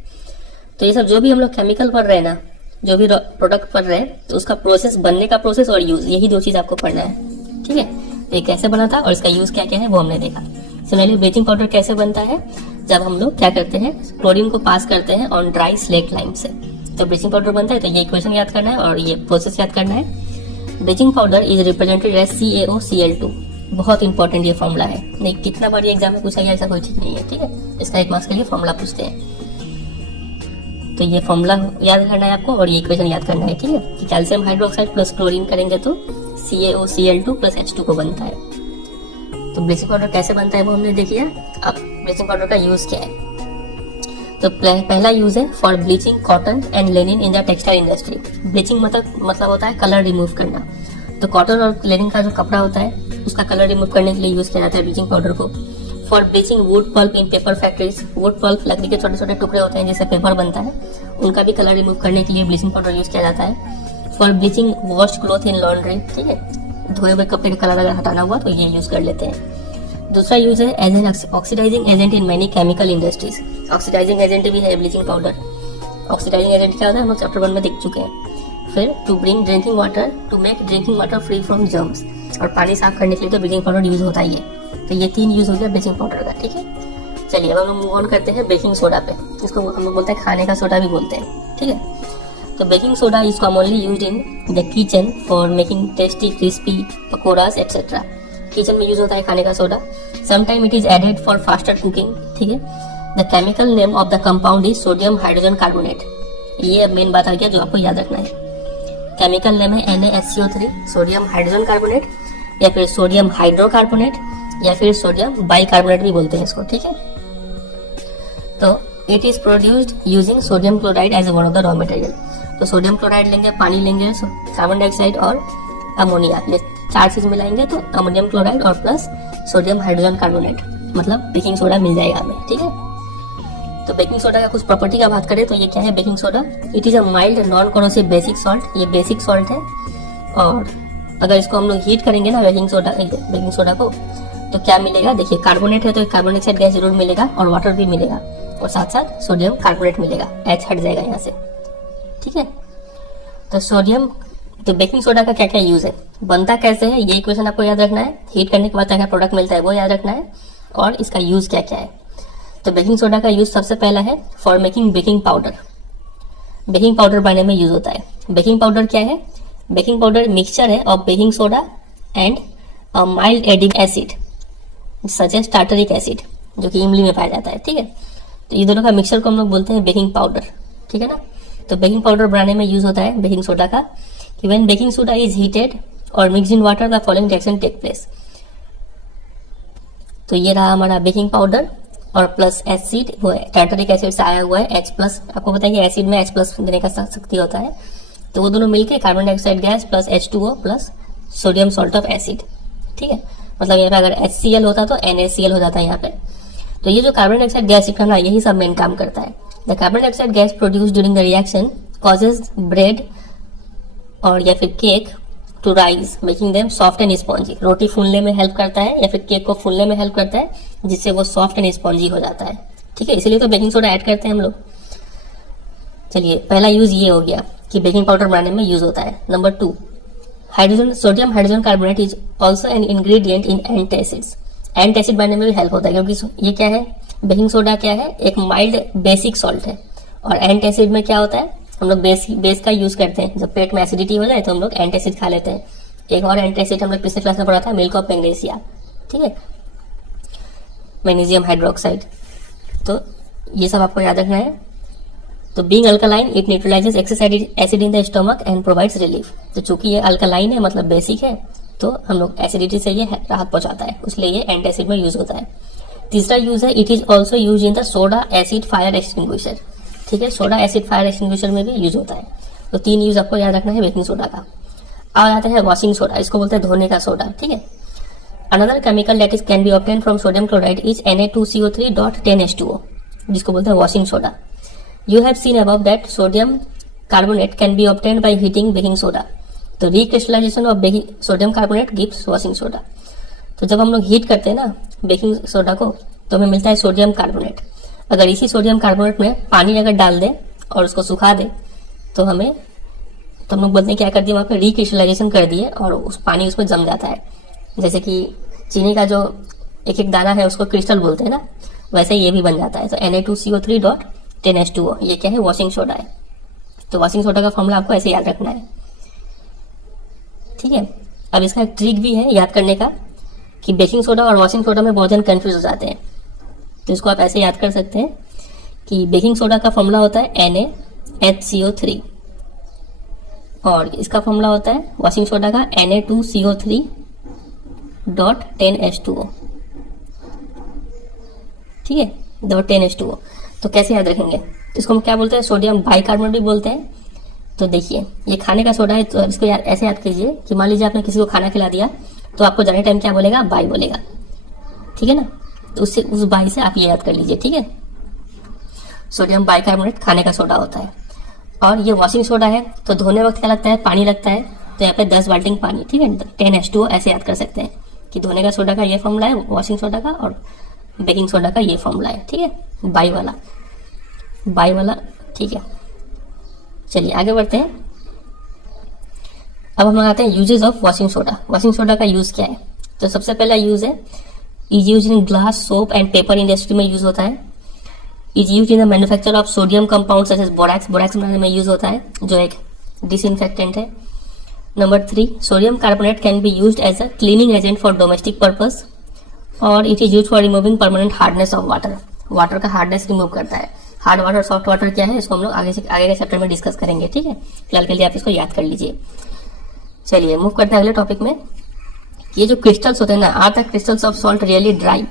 तो ये सब जो भी हम लोग केमिकल पढ़ रहे हैं ना, जो भी प्रोडक्ट पढ़ रहे हैं, तो उसका प्रोसेस, बनने का प्रोसेस और यूज, यही दो चीज आपको पढ़ना है, ठीक है। तो ये कैसे बना था और इसका यूज क्या क्या है वो हमने देखा। सिमिलरली ब्लीचिंग पाउडर कैसे बनता है, जब हम लोग क्या करते हैं, क्लोरीन को पास करते हैं ऑन ड्राई स्लेक्ट लाइम से, तो ब्लीचिंग पाउडर बनता है। तो ये इक्वेशन याद करना है और ये प्रोसेस याद करना है। Bleaching powder is represented as CaOCl2, बहुत इंपॉर्टेंट ये फॉर्मूला है। नहीं, कितना बार ये एग्जाम में पूछा गया ऐसा कोई ठीक नहीं है, ठीक है। इसका 1 मार्क्स के लिए फॉर्मूला पूछते हैं, तो ये फॉर्मूला याद करना है आपको और ये इक्वेशन याद करना है, ठीक है। कि कैल्शियम हाइड्रोक्साइड प्लस क्लोरीन करेंगे तो CaOCl2 प्लस H2 को बनता है। तो ब्लीचिंग पाउडर कैसे बनता है वो हमने देख लिया। अब ब्लीचिंग पाउडर का यूज क्या है, तो पहला यूज है for bleaching cotton and Lenin in the textile industry. Bleaching मतलब होता है कलर रिमूव करना। तो कॉटन और लेनिन का जो कपड़ा होता है उसका कलर रिमूव करने के लिए यूज किया जाता है ब्लीचिंग पाउडर को। For bleaching wood pulp in paper factories, wood pulp लकड़ी के छोटे छोटे टुकड़े होते हैं जिससे पेपर बनता है, उनका भी कलर रिमूव करने के लिए ब्लीचिंग पाउडर यूज किया जाता है। For bleaching washed cloth in laundry, ठीक है, धोए हुए कपड़े का कलर अगर हटाना हुआ तो ये यूज कर लेते हैं। दूसरा यूज है as an oxidising agent in many chemical industries. Oxidising agent भी है ब्लीचिंग पाउडर। ऑक्सीडाइजिंग एजेंट क्या होता है हम लोग चैप्टर 1 में देख चुके हैं। फिर to bring drinking water, to make drinking water free from germs, और पानी साफ करने के लिए तो ब्लीचिंग पाउडर यूज होता ही है। तो ये 3 यूज हो गया ब्लीचिंग पाउडर का, ठीक है। चलिए अब हम लोग मूव ऑन करते हैं बेकिंग सोडा पे, इसको हम लोग बोलते हैं खाने का सोडा भी बोलते हैं, ठीक है। तो baking soda is commonly used in the kitchen for making tasty crispy pakoras etcetera. Kitchen में यूज होता है खाने का soda. Sometime it is added for faster cooking, ठीक है। The chemical name of the compound is sodium hydrogen carbonate. ये main बात आ गया जो आपको याद रखना है। केमिकल नेम है NaSCO3, सोडियम हाइड्रोजन कार्बोनेट, या फिर सोडियम हाइड्रोकार्बोनेट, या फिर सोडियम बाइकार्बोनेट भी बोलते हैं इसको, ठीक है। तो it is produced using sodium chloride as one of the raw material. तो सोडियम क्लोराइड लेंगे, पानी लेंगे, कार्बन डाइऑक्साइड और अमोनिया, ये 4 चीज मिलाएंगे तो अमोनियम क्लोराइड और प्लस सोडियम हाइड्रोजन कार्बोनेट, मतलब बेकिंग सोडा मिल जाएगा हमें, ठीक है। तो बेकिंग सोडा का कुछ प्रॉपर्टी का बात करें तो ये क्या है baking soda. It is a mild non corrosive basic salt, ये बेसिक सॉल्ट है। और अगर इसको हम लोग हीट करेंगे ना बेकिंग सोडा को, तो क्या मिलेगा, देखिए कार्बोनेट है तो कार्बन डाइऑक्साइड गैस जरूर मिलेगा और वाटर भी मिलेगा, और साथ साथ सोडियम कार्बोनेट मिलेगा, H हट जाएगा यहाँ से, ठीक है। तो सोडियम, तो बेकिंग सोडा का क्या क्या यूज है, बनता कैसे है, ये इक्वेशन आपको याद रखना है। हीट करने के बाद क्या क्या प्रोडक्ट मिलता है वो याद रखना है, और इसका यूज क्या क्या है। तो बेकिंग सोडा का यूज सबसे पहला है for making baking powder. Baking powder बनाने में यूज होता है। बेकिंग पाउडर क्या है, बेकिंग पाउडर मिक्सचर है of baking soda and mild adding acid such as tartaric acid, जो कि इमली में पाया जाता है, ठीक है। तो ये दोनों का मिक्सचर को हम लोग बोलते हैं बेकिंग पाउडर, ठीक है ना। तो बेकिंग पाउडर बनाने में यूज होता है बेकिंग सोडा का, कि when baking soda is heated और mixed in water the following reaction take place. तो ये रहा हमारा बेकिंग पाउडर और प्लस एसिड, वो टार्टरिक एसिड से आया हुआ है H+। आपको पता है कि एसिड में H+ देने का शक्ति होता है, तो वो दोनों मिलके carbon dioxide gas plus H2O plus sodium salt of acid, ठीक है। मतलब यहाँ पे अगर HCl होता तो NaCl हो जाता है यहाँ पे। तो ये जो कार्बन डाइऑक्साइड गैस निकलना, यही सब मेन काम करता है। The carbon dioxide gas produce during the reaction causes bread और या फिर cake to rise, making them soft and spongy. रोटी फूलने में हेल्प करता है या फिर केक को फूलने में हेल्प करता है, जिससे वो सॉफ्ट एंड स्पॉन्जी हो जाता है, ठीक है। इसीलिए तो बेकिंग सोडा ऐड करते हैं हम लोग। चलिए पहला यूज ये हो गया कि बेकिंग पाउडर बनाने में यूज होता है। Number 2, hydrogen, sodium hydrogen carbonate is also an ingredient in antacids. Antacid बनाने में भी हेल्प होता है, क्योंकि ये क्या है, बेकिंग सोडा क्या है, एक माइल्ड बेसिक सॉल्ट है। और एंटासिड में क्या होता है, हम लोग बेस का यूज करते हैं। जब पेट में एसिडिटी हो जाए तो हम लोग एंटासिड खा लेते हैं। एक और एंटासिड हम लोग पिछले क्लास में पढ़ा था, मिल्क ऑफ मैग्नीशिया, ठीक है, मैग्नीशियम हाइड्रोक्साइड। तो ये सब आपको याद रखना है। तो being alkaline it neutralises excess acid in the stomach and provides relief. तो चूंकि ये अल्कलाइन है मतलब बेसिक है, तो हम लोग एसिडिटी से ये राहत पहुंचाता है, इसलिए ये एंटासिड में यूज होता है। तीसरा यूज है it is also use in the soda acid fire extinguisher, ठीक है, सोडा एसिड फायर एक्सटिंग्विशर में भी यूज होता है। तो 3 यूज आपको याद रखना है बेकिंग सोडा का। अब आता है वॉशिंग सोडा, इसको बोलते हैं धोने का सोडा, ठीक है। Another chemical that is can be obtain from sodium chloride is Na2CO3.10H2O, जिसको बोलते हैं washing soda. You have seen above that sodium carbonate can be obtained by heating baking soda. तो recrystallisation of baking sodium carbonate gives washing soda. तो जब हम लोग heat करते हैं ना बेकिंग सोडा को तो हमें मिलता है सोडियम कार्बोनेट। अगर इसी सोडियम कार्बोनेट में पानी अगर डाल दें और उसको सुखा दें तो हम लोग बोलते हैं क्या कर दिए, वहाँ पे रिक्रिस्टलाइजेशन कर दिए और उस पानी उसमें जम जाता है। जैसे कि चीनी का जो एक एक दाना है उसको क्रिस्टल बोलते हैं ना, वैसे ये भी बन जाता है। तो Na2CO3.10H2O ये क्या है, वॉशिंग सोडा है। तो वॉशिंग सोडा का फॉर्मूला आपको ऐसे याद रखना है, ठीक है। अब इसका एक ट्रिक भी है याद करने का कि बेकिंग सोडा और वॉशिंग सोडा में बहुत जन कंफ्यूज हो जाते हैं। तो इसको आप ऐसे याद कर सकते हैं कि बेकिंग सोडा का फॉर्मूला होता है NaHCO3 और इसका फॉर्मूला होता है वॉशिंग सोडा का Na2CO3.10H2O, ठीक है, .10H2O। तो कैसे याद रखेंगे, इसको हम क्या बोलते हैं, सोडियम बाइकार्बोनेट भी बोलते हैं। तो देखिए ये खाने का सोडा है, तो इसको ऐसे याद कीजिए कि मान लीजिए आपने किसी को खाना खिला दिया तो आपको जाने टाइम क्या बोलेगा, बाई बोलेगा, ठीक है ना। तो उससे उस बाई से आप ये याद कर लीजिए, ठीक है। सोडियम बाइकार्बोनेट खाने का सोडा होता है और ये वॉशिंग सोडा है। तो धोने वक्त क्या लगता है, पानी लगता है। तो यहाँ पे 10 बाल्टी पानी, ठीक है, 10H2O ऐसे याद कर सकते हैं कि धोने का सोडा का ये फॉर्मूला है, वॉशिंग सोडा का और बेकिंग सोडा का ये फॉर्मूला है, ठीक है, बाई वाला, ठीक है। चलिए आगे बढ़ते हैं। अब हम आते हैं uses of washing soda. Washing soda का यूज क्या है, तो सबसे पहला यूज है is use in glass, soap and paper industry में यूज होता है। Is use in the manufacture of sodium compound such as borax, borax बनाने में यूज होता है जो एक डिसइंफेक्टेंट है। Number 3, sodium carbonate can be used as a cleaning agent for domestic purpose और it is use for removing permanent hardness of water. Water का hardness remove करता है। हार्ड वाटर सॉफ्ट वाटर क्या है इसको हम लोग आगे के चैप्टर में डिस्कस करेंगे, ठीक है। फिलहाल के लिए आप इसको याद कर लीजिए। चलिए मूव करते हैं अगले टॉपिक में। ये जो क्रिस्टल्स होते हैं ना, are the crystals of salt really dry.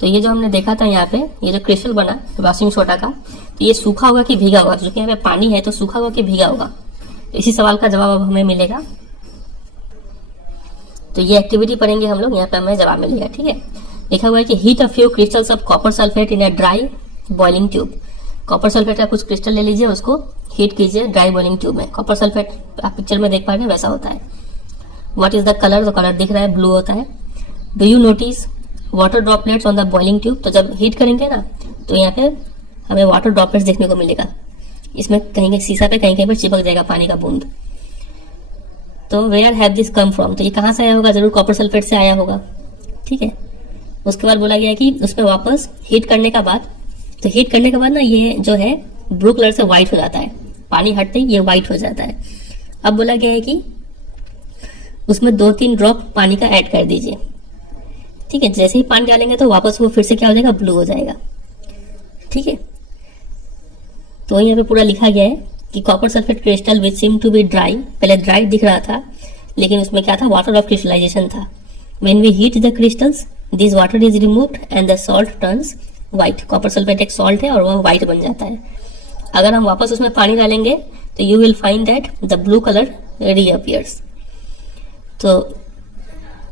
तो ये जो हमने देखा था यहाँ पे, ये जो क्रिस्टल बना वॉशिंग सोडा का, तो ये सूखा होगा कि भीगा होगा, क्योंकि यहाँ पे पानी है तो सूखा होगा कि भीगा होगा। तो इसी सवाल का जवाब अब हमें मिलेगा। तो ये एक्टिविटी पढ़ेंगे हम लोग, यहाँ पे हमें जवाब मिलेगा, ठीक है। लिखा हुआ है कि heat a few crystals of copper sulphate in a dry boiling tube. Copper sulphate का कुछ क्रिस्टल ले लीजिए, उसको हीट कीजिए ड्राई बॉइलिंग ट्यूब में। कॉपर सल्फेट आप पिक्चर में देख पा रहे हैं वैसा होता है। व्हाट इज द कलर, तो कलर दिख रहा है ब्लू होता है। Do you notice water droplets on the boiling tube. तो जब हीट करेंगे ना तो यहाँ पे हमें वाटर ड्रॉपलेट्स देखने को मिलेगा। इसमें कहीं शीशा पे कहीं पर चिपक जाएगा पानी का बूंद। तो where have this come from, तो ये कहाँ से आया होगा, जरूर कॉपर सल्फेट से आया होगा, ठीक है। उसके बाद बोला गया कि उसमें वापस हीट करने का बाद, तो हीट करने के बाद ना ये जो है ब्लू कलर से व्हाइट हो जाता है, पानी हटते ही ये व्हाइट हो जाता है। अब बोला गया है कि उसमें 2-3 ड्रॉप पानी का ऐड कर दीजिए, ठीक है। जैसे ही पानी डालेंगे तो वापस वो फिर से क्या हो जाएगा, ब्लू हो जाएगा, ठीक है। तो यहाँ पे पूरा लिखा गया है कि copper sulphate crystal which seem to be dry, पहले ड्राई दिख रहा था लेकिन उसमें क्या था, वाटर ऑफ क्रिस्टलाइजेशन था। When we heat the crystals this water is removed and the salt turns white. Copper sulphate एक सॉल्ट है और वह व्हाइट बन जाता है। अगर हम वापस उसमें पानी डालेंगे तो you will find that the blue colour reappears. तो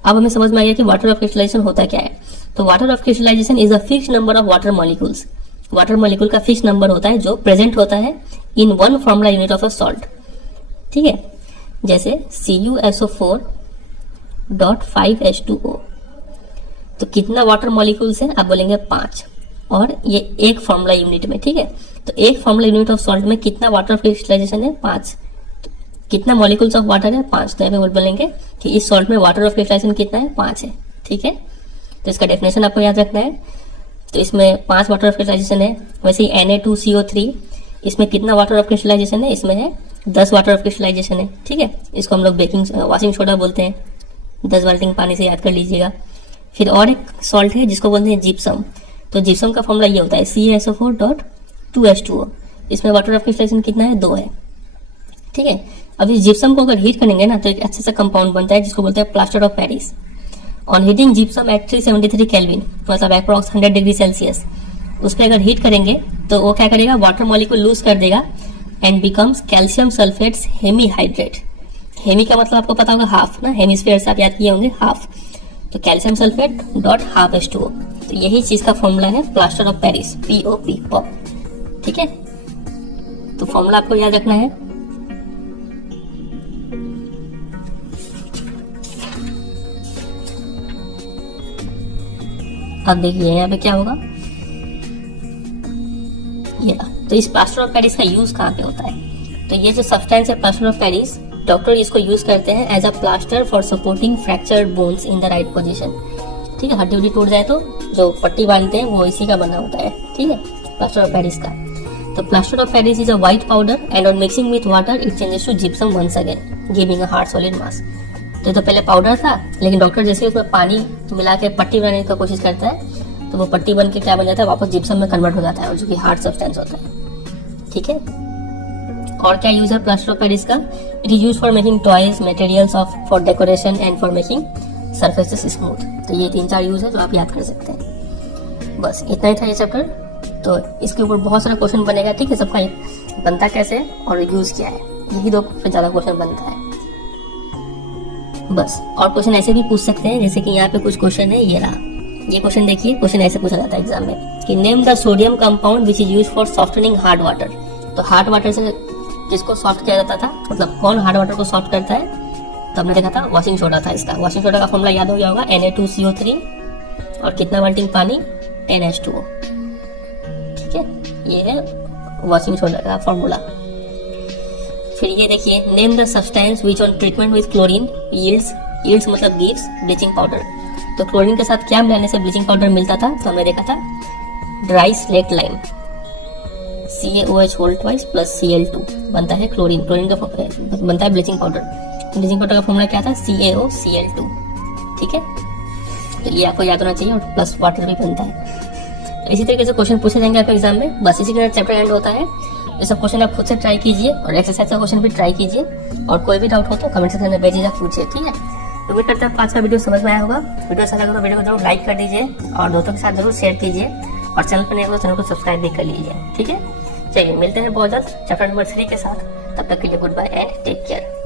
अब हमें समझ में आ गया कि वाटर ऑफ क्रिस्टलाइजेशन होता क्या है। तो water of crystallisation is a fix number of water molecules. Water molecule का फिक्स नंबर होता है जो प्रेजेंट होता है in 1 formula unit of a salt, ठीक है। जैसे CuSO4.5H2O। तो कितना वाटर मॉलिक्यूल्स है, आप बोलेंगे 5 और ये 1 फॉर्मुला यूनिट में, ठीक है। तो 1 फॉर्मुला यूनिट ऑफ सॉल्ट में कितना वाटर ऑफ क्रिस्टलाइजेशन है, 5। तो कितना मॉलिक्यूल्स ऑफ वाटर है, 5। तो यहाँ पे बोलेंगे कि इस सॉल्ट में वाटर ऑफ क्रिस्टलाइजेशन कितना है, 5 है, ठीक है। तो इसका डेफिनेशन आपको याद रखना है। तो इसमें 5 वाटर ऑफ क्रिस्टलाइजेशन है। वैसे ही Na2CO3, इसमें कितना वाटर ऑफ क्रिस्टलाइजेशन है, इसमें है 10 वाटर ऑफ क्रिस्टलाइजेशन है, ठीक है। इसको हम लोग वॉशिंग सोडा बोलते हैं। 10 बाल्टी पानी से याद कर लीजिएगा। फिर और एक सॉल्ट है जिसको बोलते हैं जिप्सम। तो जिप्सम का फॉर्मूला ये होता है CaSO4.2H2O। इसमें वाटर ऑफ क्रिस्टलाइजेशन कितना है, 2 है, ठीक है। अब इस जिप्सम को अगर हीट करेंगे ना तो एक अच्छा सा कंपाउंड बनता है जिसको बोलते हैं plaster of Paris. On heating gypsum at 373 kelvin, मतलब अप्रॉक्स 100 डिग्री सेल्सियस, उस पर अगर हीट करेंगे तो वो क्या करेगा, वाटर मॉलिक्यूल लूज कर देगा and becomes calcium sulphates hemihydrate. Hemi का मतलब आपको पता होगा हाफ ना, हेमिस्फीयर से आप याद किए होंगे हाफ। तो कैल्शियम सल्फेट .12H2O। तो यही चीज का फॉर्मूला है plaster of Paris, POP, pop, ठीक है। तो फॉर्मूला आपको याद रखना है। अब देखिए यहाँ पे क्या होगा, ये ना, तो इस प्लास्टर ऑफ पेरिस का यूज कहाँ पे होता है? तो ये जो सब्सटेंस है प्लास्टर ऑफ पेरिस, डॉक्टर इसको यूज करते हैं as a plaster for supporting fractured bones in the right position. ठीक है, हड्डी उड्डी टूट जाए तो जो पट्टी बांधते हैं वो इसी का बना होता है। ठीक है, प्लास्टर ऑफ पेरिस का। तो plaster of Paris is a white powder and on mixing with water it changes to gypsum once again giving a hard solid mass. तो पहले पाउडर था, लेकिन डॉक्टर जैसे उसमें पानी मिला के पट्टी बनाने की कोशिश करता है तो वो पट्टी बन के क्या बन जाता है, वापस जिप्सम में कन्वर्ट हो जाता है, और जो कि हार्ड सब्सटेंस होता है। ठीक है, और क्या यूज है प्लास्टर ऑफ पेरिस का? It is use for making toys, materials of for decoration and for making surfaces smooth. तो ये 3-4 यूज है जो आप याद कर सकते हैं। बस इतना ही था ये चैप्टर। तो इसके ऊपर बहुत सारा क्वेश्चन बनेगा। ठीक है, सबका बनता कैसे है और यूज क्या है, यही 2 से ज्यादा क्वेश्चन बनता है बस। और क्वेश्चन ऐसे भी पूछ सकते हैं, जैसे कि यहाँ पे कुछ क्वेश्चन है, ये रहा, ये क्वेश्चन देखिए। क्वेश्चन ऐसे पूछा जाता है एग्जाम में कि name the sodium compound which is use for softening hard water. तो हार्ड वाटर से किसको सॉफ्ट किया जाता था, मतलब कौन हार्ड वाटर को सॉफ्ट करता है? तो हमने देखा था वॉशिंग सोडा था इसका। वॉशिंग सोडा का फॉर्मूला याद हो गया होगा, Na2CO3 और कितना बाल्टी पानी, 10H2O। ठीक है, ये है वॉशिंग सोडा का फॉर्मूला। फिर ये देखिए, name the substance which on treatment with chlorine yields मतलब गिव्स ब्लीचिंग पाउडर। तो क्लोरीन के साथ क्या मिलाने से ब्लीचिंग पाउडर मिलता था? तो हमने देखा था dry slaked lime, CaOH whole twice plus Cl2 बनता है क्लोरीन का बनता है ब्लीचिंग पाउडर का फॉर्मूला क्या था? CaOCl2। ठीक है, तो ये आपको याद होना चाहिए, और प्लस वाटर भी बनता है। तो इसी तरीके से क्वेश्चन पूछे जाएंगे आपके एग्जाम में। बस इसी के साथ चैप्टर एंड होता है। ये सब क्वेश्चन आप खुद से ट्राई कीजिए और एक्सरसाइज का क्वेश्चन भी ट्राई कीजिए, और कोई भी डाउट हो तो कमेंट सेक्शन में भेजिए, पूछिए। ठीक है, तो उम्मीद करते हैं आज का वीडियो समझ में आया होगा। वीडियो अच्छा लगा तो वीडियो को जरूर लाइक कर दीजिए और दोस्तों के साथ जरूर शेयर कीजिए, और चैनल पर नए हो तो चैनल को सब्सक्राइब भी कर लीजिए। ठीक है, चलिए मिलते हैं बहुत जल्द चैप्टर नंबर 3 के साथ। तब तक के लिए goodbye and take care.